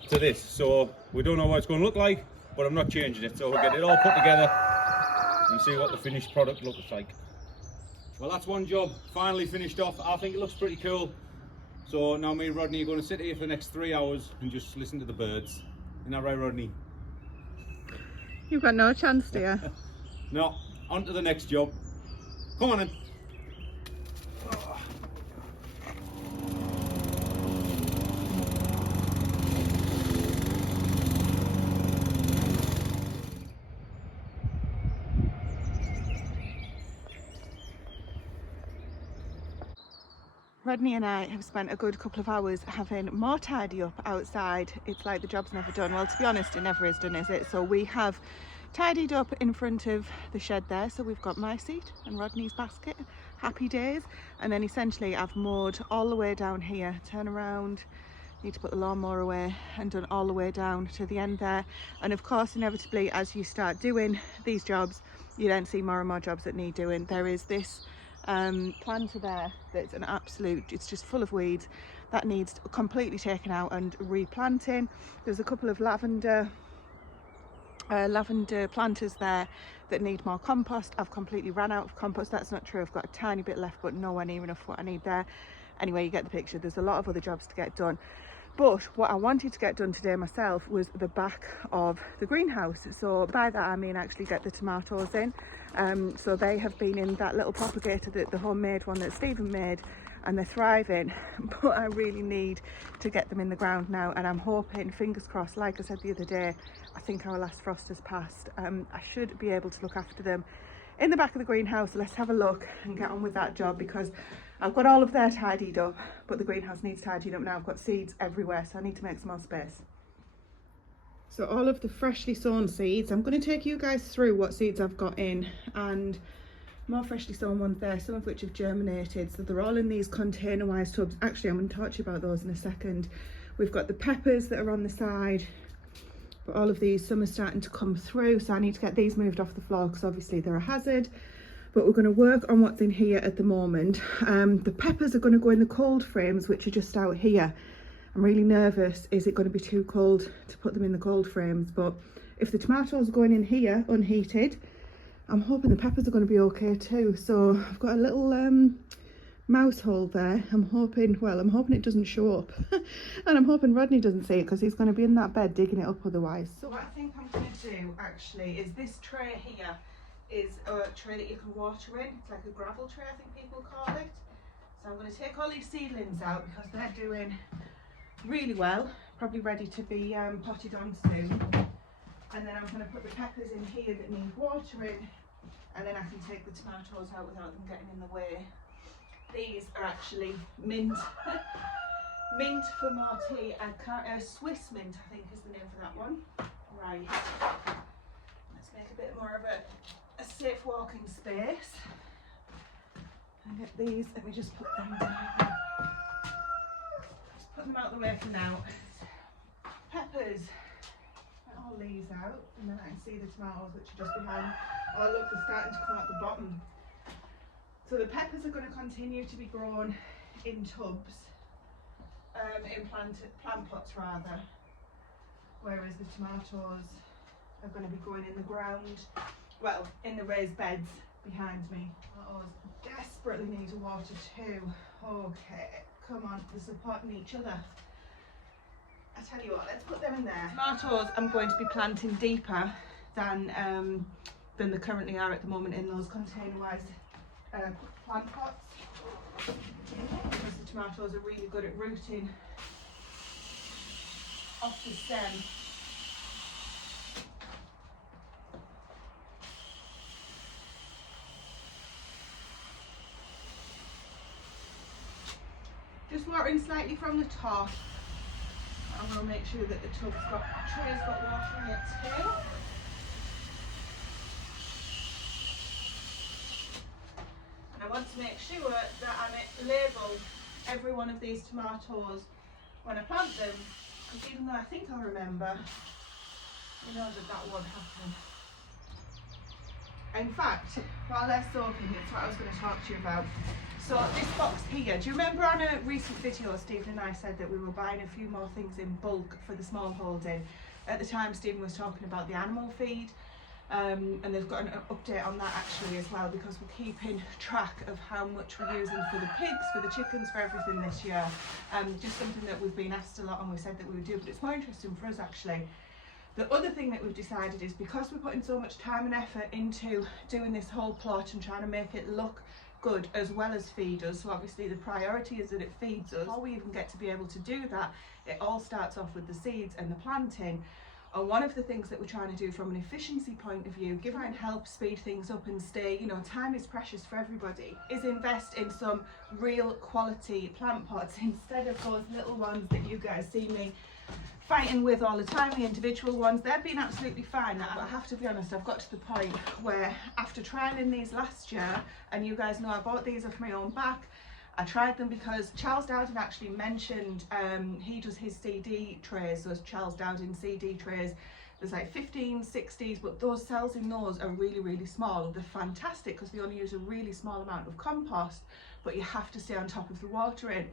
to this. So we don't know what it's going to look like, but I'm not changing it. So we'll get it all put together and see what the finished product looks like. Well, that's one job finally finished off. I think it looks pretty cool. So now me and Rodney are going to sit here for the next 3 hours and just listen to the birds. Isn't that right, Rodney? You've got no chance, dear. No, on to the next job. Come on then. Rodney and I have spent a good couple of hours having more tidy up outside. It's like the job's never done. Well, to be honest, it never is done, is it? So we have tidied up in front of the shed there. So we've got my seat and Rodney's basket. Happy days. And then essentially I've mowed all the way down here. Turn around, need to put the lawnmower away, and done all the way down to the end there. And of course, inevitably, as you start doing these jobs, you then see more and more jobs that need doing. There is this planter there that's an absolute, it's just full of weeds that needs completely taken out and replanting. There's a couple of lavender planters there that need more compost. I've completely ran out of compost. That's not true, I've got a tiny bit left, but nowhere near enough what I need there. Anyway, you get the picture. There's a lot of other jobs to get done, but what I wanted to get done today myself was the back of the greenhouse. So by that I mean actually get the tomatoes in. So they have been in that little propagator, the homemade one that Stephen made, and they're thriving, but I really need to get them in the ground now, and I'm hoping, fingers crossed, like I said the other day, I think our last frost has passed. I should be able to look after them in the back of the greenhouse. Let's have a look and get on with that job, because I've got all of there tidied up, but the greenhouse needs tidying up now. I've got seeds everywhere, so I need to make some more space. So all of the freshly sown seeds, I'm going to take you guys through what seeds I've got in, and more freshly sown ones there, some of which have germinated. So they're all in these container-wise tubs. Actually, I'm going to talk to you about those in a second. We've got the peppers that are on the side, but all of these, some are starting to come through, so I need to get these moved off the floor because obviously they're a hazard. But we're going to work on what's in here at the moment. The peppers are going to go in the cold frames, which are just out here. I'm really nervous, is it going to be too cold to put them in the cold frames? But if the tomatoes are going in here unheated, I'm hoping the peppers are going to be okay too. So I've got a little mouse hole there. I'm hoping it doesn't show up. And I'm hoping Rodney doesn't see it because he's going to be in that bed digging it up otherwise. So what I think I'm going to do actually is this tray here is a tray that you can water in. It's like a gravel tray, I think people call it. So I'm going to take all these seedlings out because they're doing really well, probably ready to be potted on soon. And then I'm going to put the peppers in here that need watering, and then I can take the tomatoes out without them getting in the way. These are actually mint, mint for more tea, Swiss mint I think is the name for that one. Right, let's make a bit more of a safe walking space. And get these, let me just put them down. Put them out the way for now. Peppers, get all these out, and then I can see the tomatoes which are just behind. Oh look, they're starting to come out the bottom. So the peppers are going to continue to be grown in tubs, in plant pots rather, whereas the tomatoes are going to be going in the ground, well, in the raised beds behind me. Tomatoes desperately need water too. Okay. Come on, they're supporting each other. I tell you what, let's put them in there. Tomatoes I'm going to be planting deeper than they currently are at the moment in those container-wise plant pots, because the tomatoes are really good at rooting off the stem. Just watering slightly from the top. I'm going to make sure that the tray's got water in it too. And I want to make sure that I label every one of these tomatoes when I plant them, because even though I think I'll remember, you know that won't happen. In fact, while they're soaking, that's what I was going to talk to you about. So this box here, do you remember on a recent video Stephen and I said that we were buying a few more things in bulk for the small holding? At the time Stephen was talking about the animal feed, and they've got an update on that actually as well, because we're keeping track of how much we're using for the pigs, for the chickens, for everything this year. Just something that we've been asked a lot and we said that we would do, but it's more interesting for us actually. The other thing that we've decided is, because we're putting so much time and effort into doing this whole plot and trying to make it look good as well as feed us, so obviously the priority is that it feeds us. Before we even get to be able to do that, it all starts off with the seeds and the planting. And one of the things that we're trying to do from an efficiency point of view, give and help speed things up and stay, you know, time is precious for everybody, is invest in some real quality plant pots instead of those little ones that you guys see me fighting with all the time, the individual ones. They've been absolutely fine, but I have to be honest, I've got to the point where after trialing these last year, and you guys know I bought these off my own back, I tried them because Charles Dowden actually mentioned he does his CD trays, those Charles Dowden CD trays. There's like 15, 60s, but those cells in those are really, really small. They're fantastic because they only use a really small amount of compost, but you have to stay on top of the watering,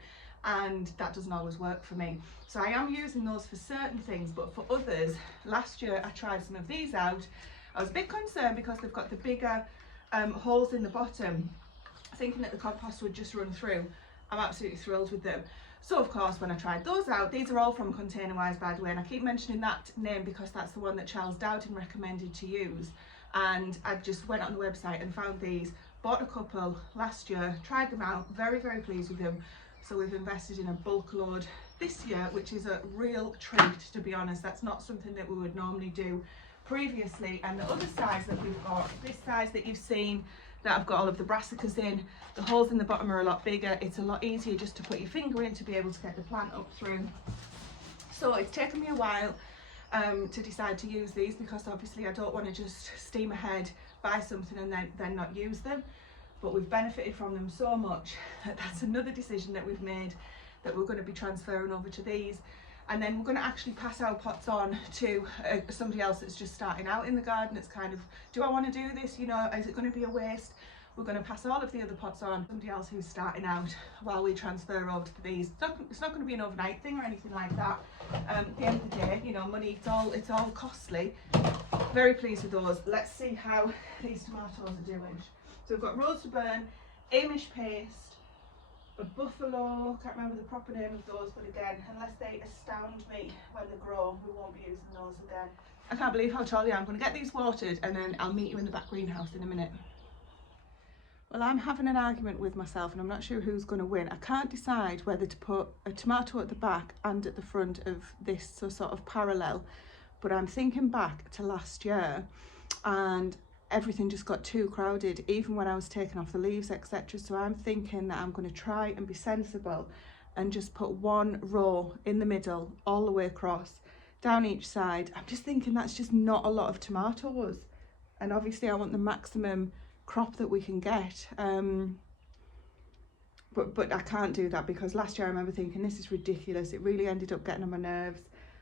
and that doesn't always work for me. So I am using those for certain things, but for others, last year I tried some of these out. I was a bit concerned because they've got the bigger holes in the bottom, thinking that the compost would just run through. I'm absolutely thrilled with them. So of course, when I tried those out, these are all from Containerwise, by the way, and I keep mentioning that name because that's the one that Charles Dowden recommended to use. And I just went on the website and found these, bought a couple last year, tried them out, very, very pleased with them. So we've invested in a bulk load this year, which is a real treat, to be honest. That's not something that we would normally do previously. And the other size that we've got, this size that you've seen that I've got all of the brassicas in. The holes in the bottom are a lot bigger. It's a lot easier just to put your finger in to be able to get the plant up through. So it's taken me a while to decide to use these, because obviously I don't want to just steam ahead, buy something and then not use them. But we've benefited from them so much that that's another decision that we've made, that we're going to be transferring over to these. And then we're going to actually pass our pots on to somebody else that's just starting out in the garden. It's kind of, do I want to do this? You know, is it going to be a waste? We're going to pass all of the other pots on to somebody else who's starting out while we transfer over to these. It's not going to be an overnight thing or anything like that. At the end of the day, you know, money, it's all costly. Very pleased with those. Let's see how these tomatoes are doing. So we've got Rose to Burn, Amish Paste, a Buffalo, can't remember the proper name of those, but again, unless they astound me when they grow, we won't be using those again. I can't believe how tall they are. I'm going to get these watered and then I'll meet you in the back greenhouse in a minute. Well, I'm having an argument with myself and I'm not sure who's going to win. I can't decide whether to put a tomato at the back and at the front of this, so sort of parallel, but I'm thinking back to last year and everything just got too crowded, even when I was taking off the leaves, etc. So I'm thinking that I'm going to try and be sensible and just put one row in the middle all the way across, down each side. I'm just thinking that's just not a lot of tomatoes, and obviously I want the maximum crop that we can get, but I can't do that, because last year I remember thinking this is ridiculous. It really ended up getting on my nerves.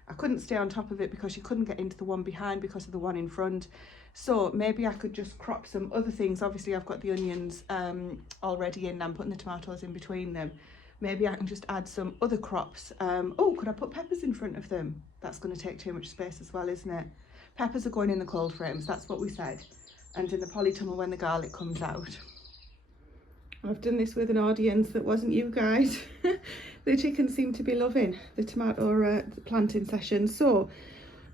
I couldn't stay on top of it because you couldn't get into the one behind because of the one in front. So maybe I could just crop some other things. Obviously I've got the onions already in, I'm putting the tomatoes in between them. Maybe I can just add some other crops. Oh, could I put peppers in front of them? That's going to take too much space as well, isn't it? Peppers are going in the cold frames, that's what we said. And in the polytunnel when the garlic comes out. I've done this with an audience that wasn't you guys. The chickens seem to be loving the tomato planting session. So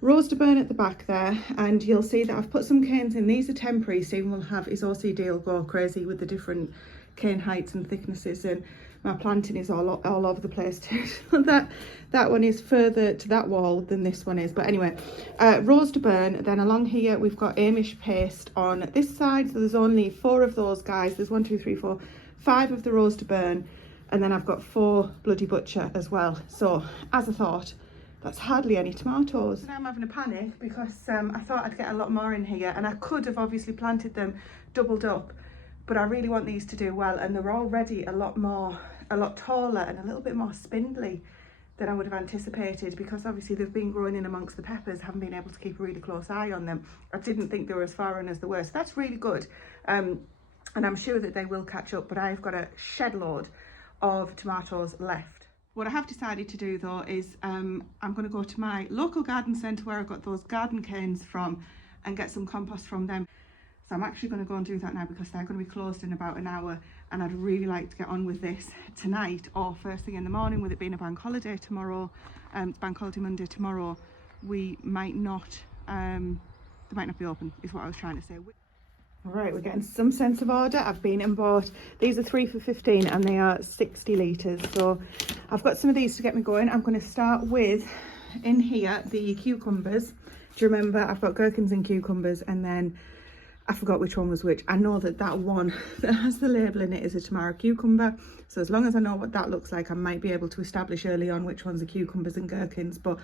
Rose to Burn at the back there, and you'll see that I've put some canes in. These are temporary. Stephen will have his OCD will go crazy with the different cane heights and thicknesses, and my planting is all over the place too. that one is further to that wall than this one is, but anyway, Rose to Burn. Then along here we've got Amish Paste on this side, so there's only 4 of those guys. There's 1, 2, 3, 4, 5 of the Rose to Burn, and then I've got 4 Bloody Butcher as well. So as I thought, that's hardly any tomatoes. Now I'm having a panic because I thought I'd get a lot more in here, and I could have obviously planted them doubled up, but I really want these to do well, and they're already a lot taller and a little bit more spindly than I would have anticipated, because obviously they've been growing in amongst the peppers, haven't been able to keep a really close eye on them. I didn't think they were as far in as they were, so that's really good. And I'm sure that they will catch up, but I've got a shed load of tomatoes left. What I have decided to do though is I'm going to go to my local garden centre where I got those garden canes from and get some compost from them. So I'm actually going to go and do that now, because they're going to be closed in about an hour, and I'd really like to get on with this tonight or first thing in the morning. With it being a bank holiday tomorrow, bank holiday Monday tomorrow, we might not, they might not be open, is what I was trying to say. All right, we're getting some sense of order. I've been and bought, these are 3 for 15 and they are 60 litres. So I've got some of these to get me going. I'm going to start with, in here, the cucumbers. Do you remember? I've got gherkins and cucumbers, and then I forgot which one was which. I know that one that has the label in it is a Tamara cucumber. So as long as I know what that looks like, I might be able to establish early on which ones are cucumbers and gherkins. But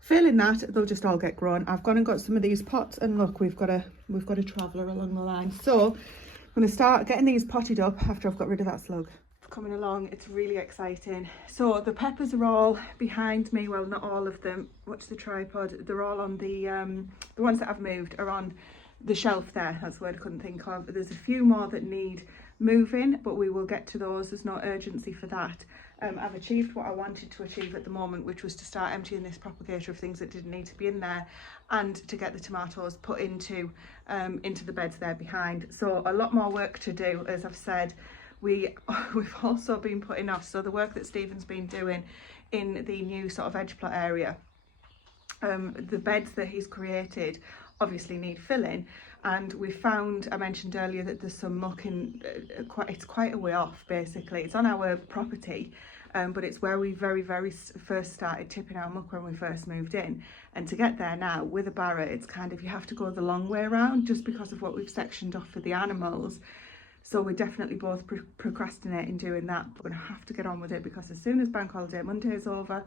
failing that, they'll just all get grown. I've gone and got some of these pots, and look, we've got a traveller along the line. So I'm going to start getting these potted up after I've got rid of that slug. Coming along, it's really exciting. So the peppers are all behind me. Well, not all of them. Watch the tripod. They're all on the ones that I've moved are on the shelf there. That's the word I couldn't think of. There's a few more that need moving, but we will get to those. There's no urgency for that. I've achieved what I wanted to achieve at the moment, which was to start emptying this propagator of things that didn't need to be in there, and to get the tomatoes put into the beds there behind. So a lot more work to do, as I've said. We've also been putting off, so the work that Stephen's been doing in the new sort of edge plot area, the beds that he's created obviously need filling, and we found, I mentioned earlier, that there's some muck in, it's quite a way off basically. It's on our property, but it's where we very first started tipping our muck when we first moved in, and to get there now with a barrow, it's kind of, you have to go the long way around just because of what we've sectioned off for the animals. So we're definitely both procrastinating doing that, but we're going to have to get on with it, because as soon as bank holiday Monday is over,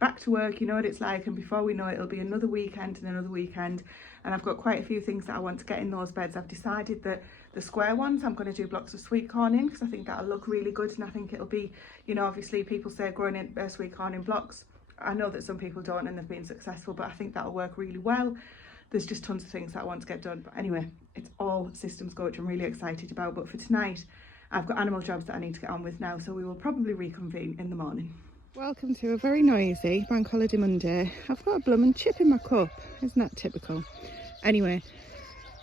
back to work, you know what it's like, and before we know it, it'll be another weekend and another weekend. And I've got quite a few things that I want to get in those beds. I've decided that the square ones, I'm going to do blocks of sweet corn in, because I think that'll look really good, and I think it'll be, you know, obviously people say growing in sweet corn in blocks. I know that some people don't and they've been successful, but I think that'll work really well. There's just tons of things that I want to get done. But anyway, it's all systems go, which I'm really excited about. But for tonight, I've got animal jobs that I need to get on with now, so we will probably reconvene in the morning. Welcome to a very noisy bank holiday Monday. I've got a bloomin' chip in my cup. Isn't that typical? Anyway,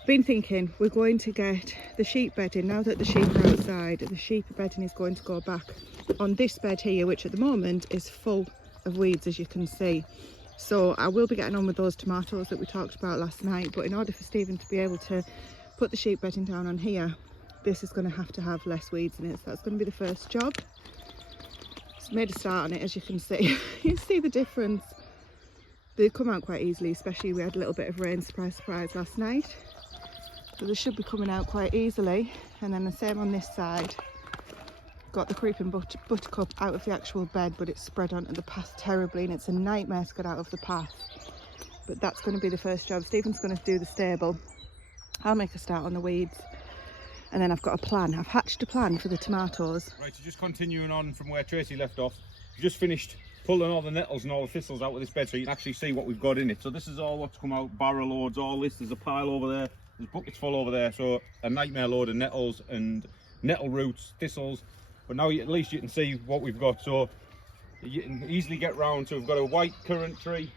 been thinking we're going to get the sheep bedding. Now that the sheep are outside, the sheep bedding is going to go back on this bed here, which at the moment is full of weeds, as you can see. So I will be getting on with those tomatoes that we talked about last night, but in order for Stephen to be able to put the sheep bedding down on here, this is going to have less weeds in it. So that's going to be the first job. It's made a start on it, as you can see. You see the difference. They come out quite easily, especially we had a little bit of rain, surprise surprise, last night, so they should be coming out quite easily. And then the same on this side. Got the creeping buttercup out of the actual bed, but it's spread onto the path terribly, and it's a nightmare to get out of the path. But that's going to be the first job. Stephen's going to do the stable. I'll make a start on the weeds, and then I've got a plan. I've hatched a plan for the tomatoes. Right, so just continuing on from where Tracy left off, we just finished pulling all the nettles and all the thistles out of this bed, so you can actually see what we've got in it. So this is all what's come out, barrel loads, all this. There's a pile over there, there's buckets full over there, so a nightmare load of nettles and nettle roots, thistles. But now at least you can see what we've got, so you can easily get round. So we've got a white currant tree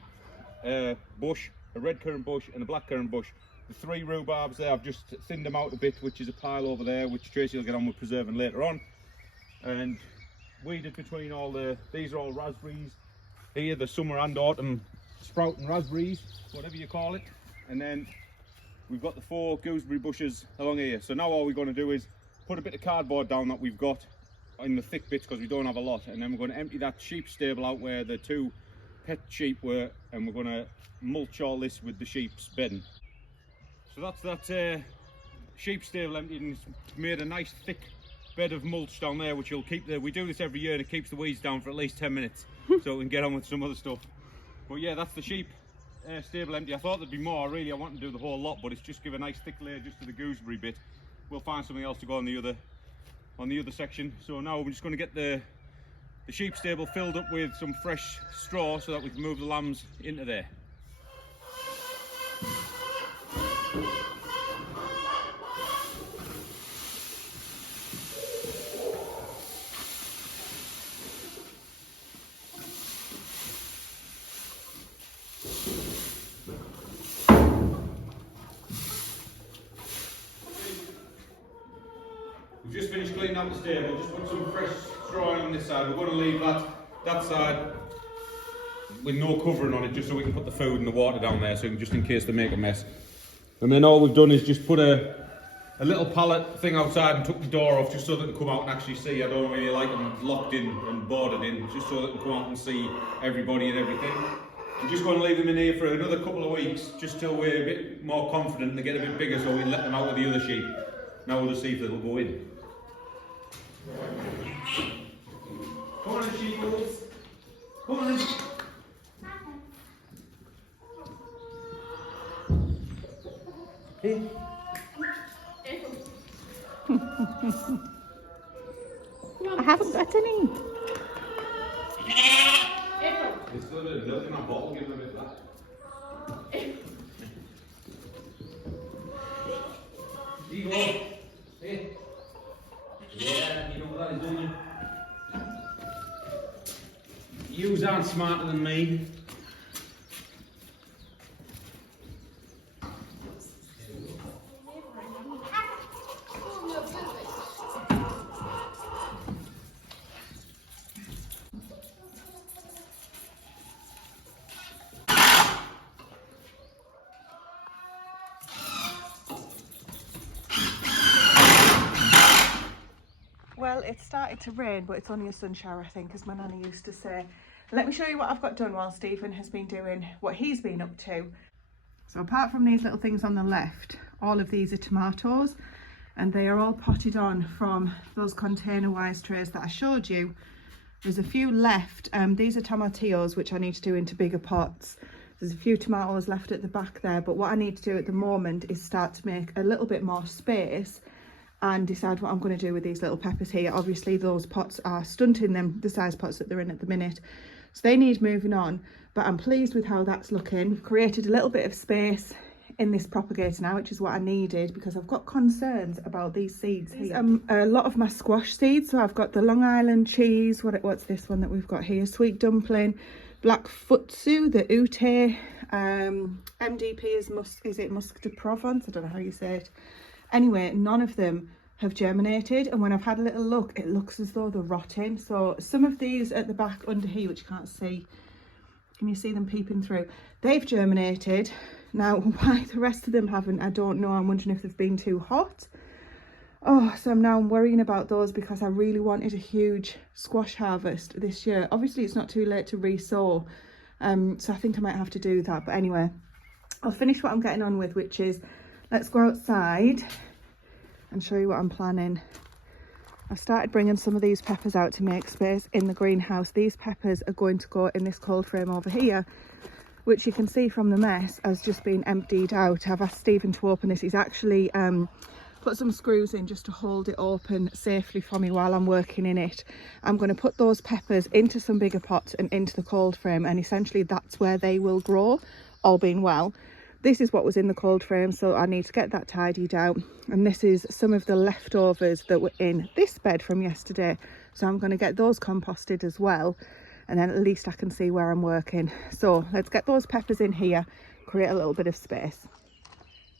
bush, a red currant bush and a black currant bush. The 3 rhubarbs there, I've just thinned them out a bit, which is a pile over there, which Tracy will get on with preserving later on. And weeded between all these are all raspberries. Here, the summer and autumn sprouting raspberries, whatever you call it. And then we've got the 4 gooseberry bushes along here. So now all we're going to do is put a bit of cardboard down that we've got in the thick bits, because we don't have a lot, and then we're going to empty that sheep stable out where the 2 pet sheep were, and we're going to mulch all this with the sheep's bedding. So that's that sheep stable emptied, and it's made a nice thick bed of mulch down there, which will keep we do this every year, and it keeps the weeds down for at least 10 minutes so we can get on with some other stuff. But yeah, that's the sheep stable empty. I thought there'd be more, really I want to do the whole lot, but it's just give a nice thick layer just to the gooseberry bit. We'll find something else to go on the other section. So now we're just going to get the sheep stable filled up with some fresh straw so that we can move the lambs into there. We've just finished cleaning out the stable, just put some fresh straw on this side. We're going to leave that side with no covering on it, just so we can put the food and the water down there, so just in case they make a mess. And then all we've done is just put a little pallet thing outside and took the door off, just so they can come out and actually see. I don't really like them locked in and boarded in, just so they can come out and see everybody and everything. I'm just going to leave them in here for another couple of weeks, just till we're a bit more confident and they get a bit bigger, so we can let them out with the other sheep. Now we'll just see if they'll go in. Come on, sheeples. Come on. Hey. I haven't got any. There's still a bit of milk in my bottle, give them a bit of that. Eagle. Hey. Yeah, you know what that is, don't you? Yous aren't smarter than me. Well, it started to rain, but it's only a sun shower, I think, as my nanny used to say. Let me show you what I've got done while Stephen has been doing what he's been up to. So apart from these little things on the left, all of these are tomatoes. and they are all potted on from those container wise trays that I showed you. There's a few left. These are tomatillos, which I need to do into bigger pots. There's a few tomatoes left at the back there, but what I need to do at the moment is start to make a little bit more space and decide what I'm going to do with these little peppers here. Obviously those pots are stunting them, the size pots that they're in at the minute, so they need moving on, but I'm pleased with how that's looking. We've created a little bit of space in this propagator now, which is what I needed because I've got concerns about these seeds here. A lot of my squash seeds, so I've got the Long Island cheese, what's this one that we've got here, sweet dumpling, black futsu, the ute, MDP is it Musc de Provence, I don't know how you say it. Anyway, none of them have germinated, and when I've had a little look, it looks as though they're rotting. So some of these at the back under here, which you can't see, can you see them peeping through? They've germinated. Now, why the rest of them haven't, I don't know. I'm wondering if they've been too hot. Oh, so I'm worrying about those because I really wanted a huge squash harvest this year. Obviously, it's not too late to re-sow, so I think I might have to do that. But anyway, I'll finish what I'm getting on with, which is let's go outside and show you what I'm planning. I've started bringing some of these peppers out to make space in the greenhouse. These peppers are going to go in this cold frame over here, which you can see from the mess has just been emptied out. I've asked Stephen to open this. He's actually put some screws in just to hold it open safely for me while I'm working in it. I'm going to put those peppers into some bigger pots and into the cold frame, and essentially that's where they will grow, all being well. This is what was in the cold frame, so I need to get that tidied out. And this is some of the leftovers that were in this bed from yesterday, so I'm going to get those composted as well, and then at least I can see where I'm working. So let's get those peppers in here, create a little bit of space.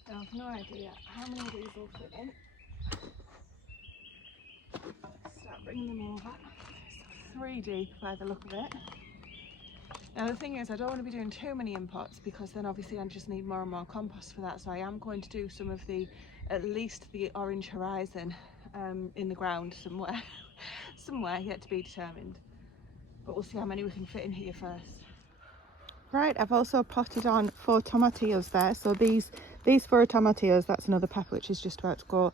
I have no idea how many of these will fit in. Start bringing them over. So 3 deep by the look of it. Now the thing is, I don't want to be doing too many in pots because then obviously I just need more and more compost for that. So I am going to do some of the, at least the orange horizon in the ground somewhere, somewhere yet to be determined. But we'll see how many we can fit in here first. Right, I've also potted on 4 tomatillos there. So these 4 tomatillos, that's another pepper which is just about to go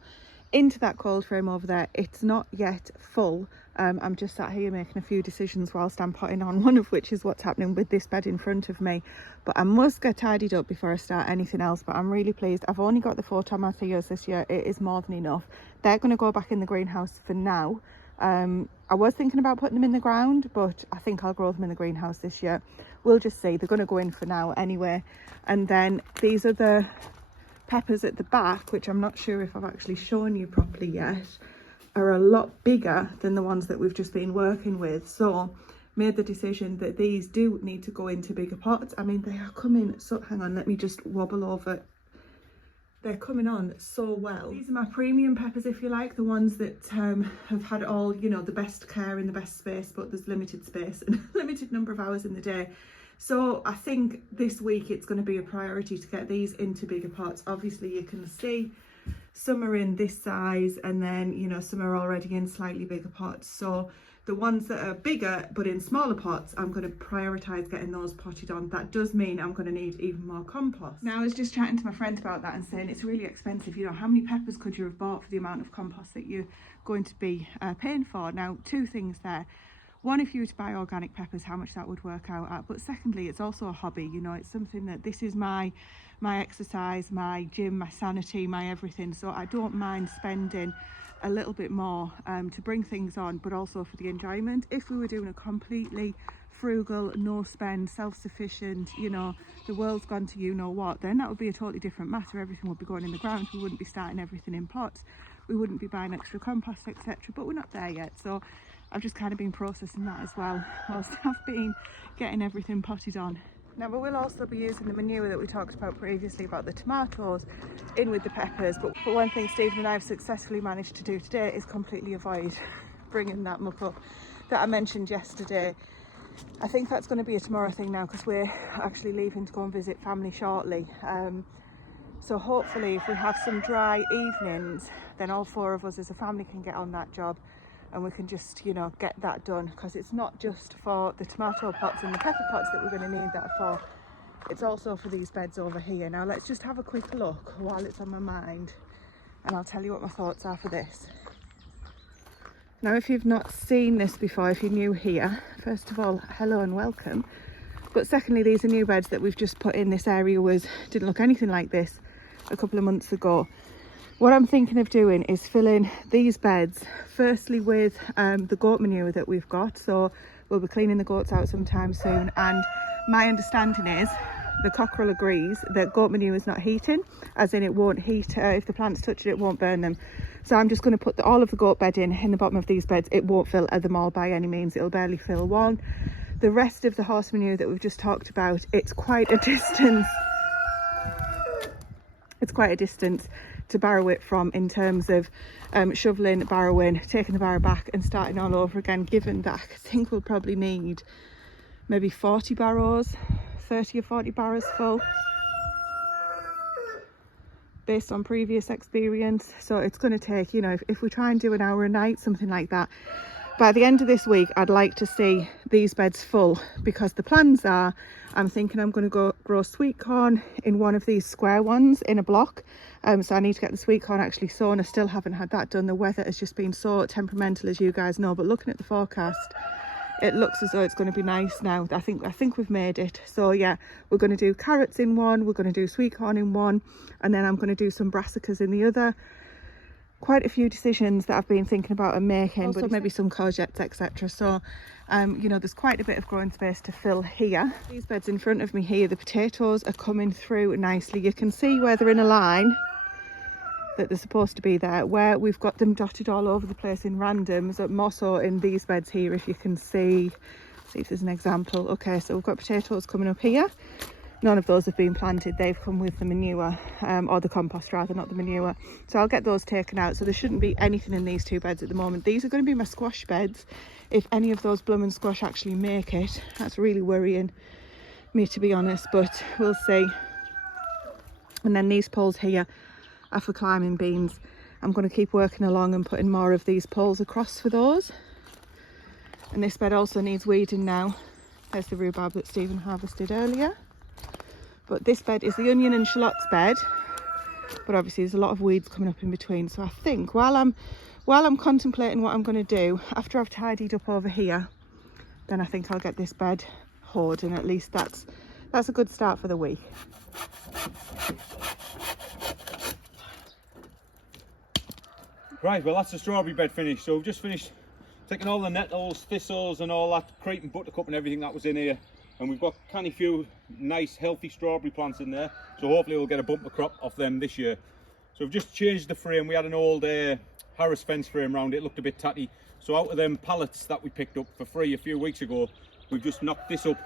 into that cold frame over there. It's not yet full. I'm just sat here making a few decisions whilst I'm potting on, one of which is what's happening with this bed in front of me. But I must get tidied up before I start anything else. But I'm really pleased. I've only got the 4 tomatillos this year. It is more than enough. They're going to go back in the greenhouse for now. I was thinking about putting them in the ground, but I think I'll grow them in the greenhouse this year. We'll just see. They're going to go in for now anyway. And then these are the peppers at the back, which I'm not sure if I've actually shown you properly yet, are a lot bigger than the ones that we've just been working with. So made the decision that these do need to go into bigger pots. I mean, they are coming, so hang on, let me just wobble over. They're coming on so well. These are my premium peppers, if you like, the ones that have had all, you know, the best care in the best space, but there's limited space and limited number of hours in the day. So I think this week it's going to be a priority to get these into bigger pots. Obviously you can see some are in this size, and then, you know, some are already in slightly bigger pots. So the ones that are bigger but in smaller pots, I'm going to prioritise getting those potted on. That does mean I'm going to need even more compost. Now, I was just chatting to my friend about that and saying it's really expensive. You know, how many peppers could you have bought for the amount of compost that you're going to be paying for? Now, 2 things there. One, if you were to buy organic peppers, how much that would work out at. But secondly, it's also a hobby. You know, it's something that this is my exercise, my gym, my sanity, my everything. So I don't mind spending a little bit more to bring things on, but also for the enjoyment. If we were doing a completely frugal, no spend, self-sufficient, you know, the world's gone to you know what, then that would be a totally different matter. Everything would be going in the ground. We wouldn't be starting everything in pots. We wouldn't be buying extra compost, etc. But we're not there yet. So I've just kind of been processing that as well whilst I've been getting everything potted on. Now, we will also be using the manure that we talked about previously about the tomatoes in with the peppers, but one thing Stephen and I have successfully managed to do today is completely avoid bringing that muck up that I mentioned yesterday. I think that's going to be a tomorrow thing now, because we're actually leaving to go and visit family shortly. So hopefully if we have some dry evenings, then all 4 of us as a family can get on that job and we can just, you know, get that done, because it's not just for the tomato pots and the pepper pots that we're going to need that for. It's also for these beds over here. Now let's just have a quick look while it's on my mind and I'll tell you what my thoughts are for this. Now, if you've not seen this before, if you're new here, first of all, hello and welcome. But secondly, these are new beds that we've just put in. This area didn't look anything like this a couple of months ago. What I'm thinking of doing is filling these beds firstly with the goat manure that we've got. So we'll be cleaning the goats out sometime soon, and my understanding is, the cockerel agrees, that goat manure is not heating, as in it won't heat, if the plants touch it, it won't burn them. So I'm just going to put all of the goat bed in the bottom of these beds. It won't fill them all by any means, it'll barely fill one. The rest of the horse manure that we've just talked about, it's quite a distance. It's quite a distance to barrow it from, in terms of shoveling, barrowing, taking the barrow back and starting all over again, given that I think we'll probably need maybe 40 barrows, 30 or 40 barrows full, based on previous experience. So it's going to take, you know, if we try and do an hour a night, something like that, by the end of this week I'd like to see these beds full, because the plans are, I'm thinking I'm going to go grow sweet corn in one of these square ones in a block. So I need to get the sweet corn actually sown. I still haven't had that done. The weather has just been so temperamental, as you guys know, but looking at the forecast, it looks as though it's going to be nice now. I think we've made it. So yeah, we're going to do carrots in one, we're going to do sweet corn in one, and then I'm going to do some brassicas in the other. Quite a few decisions that I've been thinking about and making, also but maybe some courgettes, etc. So you know, there's quite a bit of growing space to fill here. These beds in front of me here, the potatoes are coming through nicely. You can see where they're in a line, that they're supposed to be there, where we've got them dotted all over the place in randoms, more so in these beds here. If you can see if there's an example. Okay, so we've got potatoes coming up here. None of those have been planted, they've come with the manure, or the compost rather, not the manure. So I'll get those taken out. So there shouldn't be anything in these two beds at the moment. These are going to be my squash beds. If any of those blooming squash actually make it, that's really worrying me, to be honest, but we'll see. And then these poles here are for climbing beans. I'm going to keep working along and putting more of these poles across for those. And this bed also needs weeding now. There's the rhubarb that Stephen harvested earlier. But this bed is the onion and shallots bed, but obviously there's a lot of weeds coming up in between. So I think while I'm contemplating what I'm going to do, after I've tidied up over here, then I think I'll get this bed hoed, and at least that's a good start for the week. Right, well that's the strawberry bed finished. So we've just finished taking all the nettles, thistles and all that crepe and buttercup and everything that was in here. And we've got a few nice healthy strawberry plants in there, so hopefully we'll get a bumper crop off them this year. So we've just changed the frame. We had an old Harris fence frame around it, looked a bit tatty, so out of them pallets that we picked up for free a few weeks ago, we've just knocked this up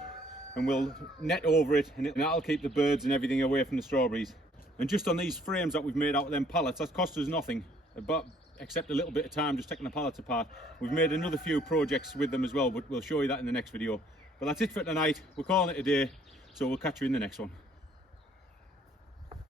and we'll net over it, and that'll keep the birds and everything away from the strawberries. And just on these frames that we've made out of them pallets, that's cost us nothing, but except a little bit of time just taking the pallets apart. We've made another few projects with them as well, but we'll show you that in the next video. But that's it for tonight. We're calling it a day, so we'll catch you in the next one.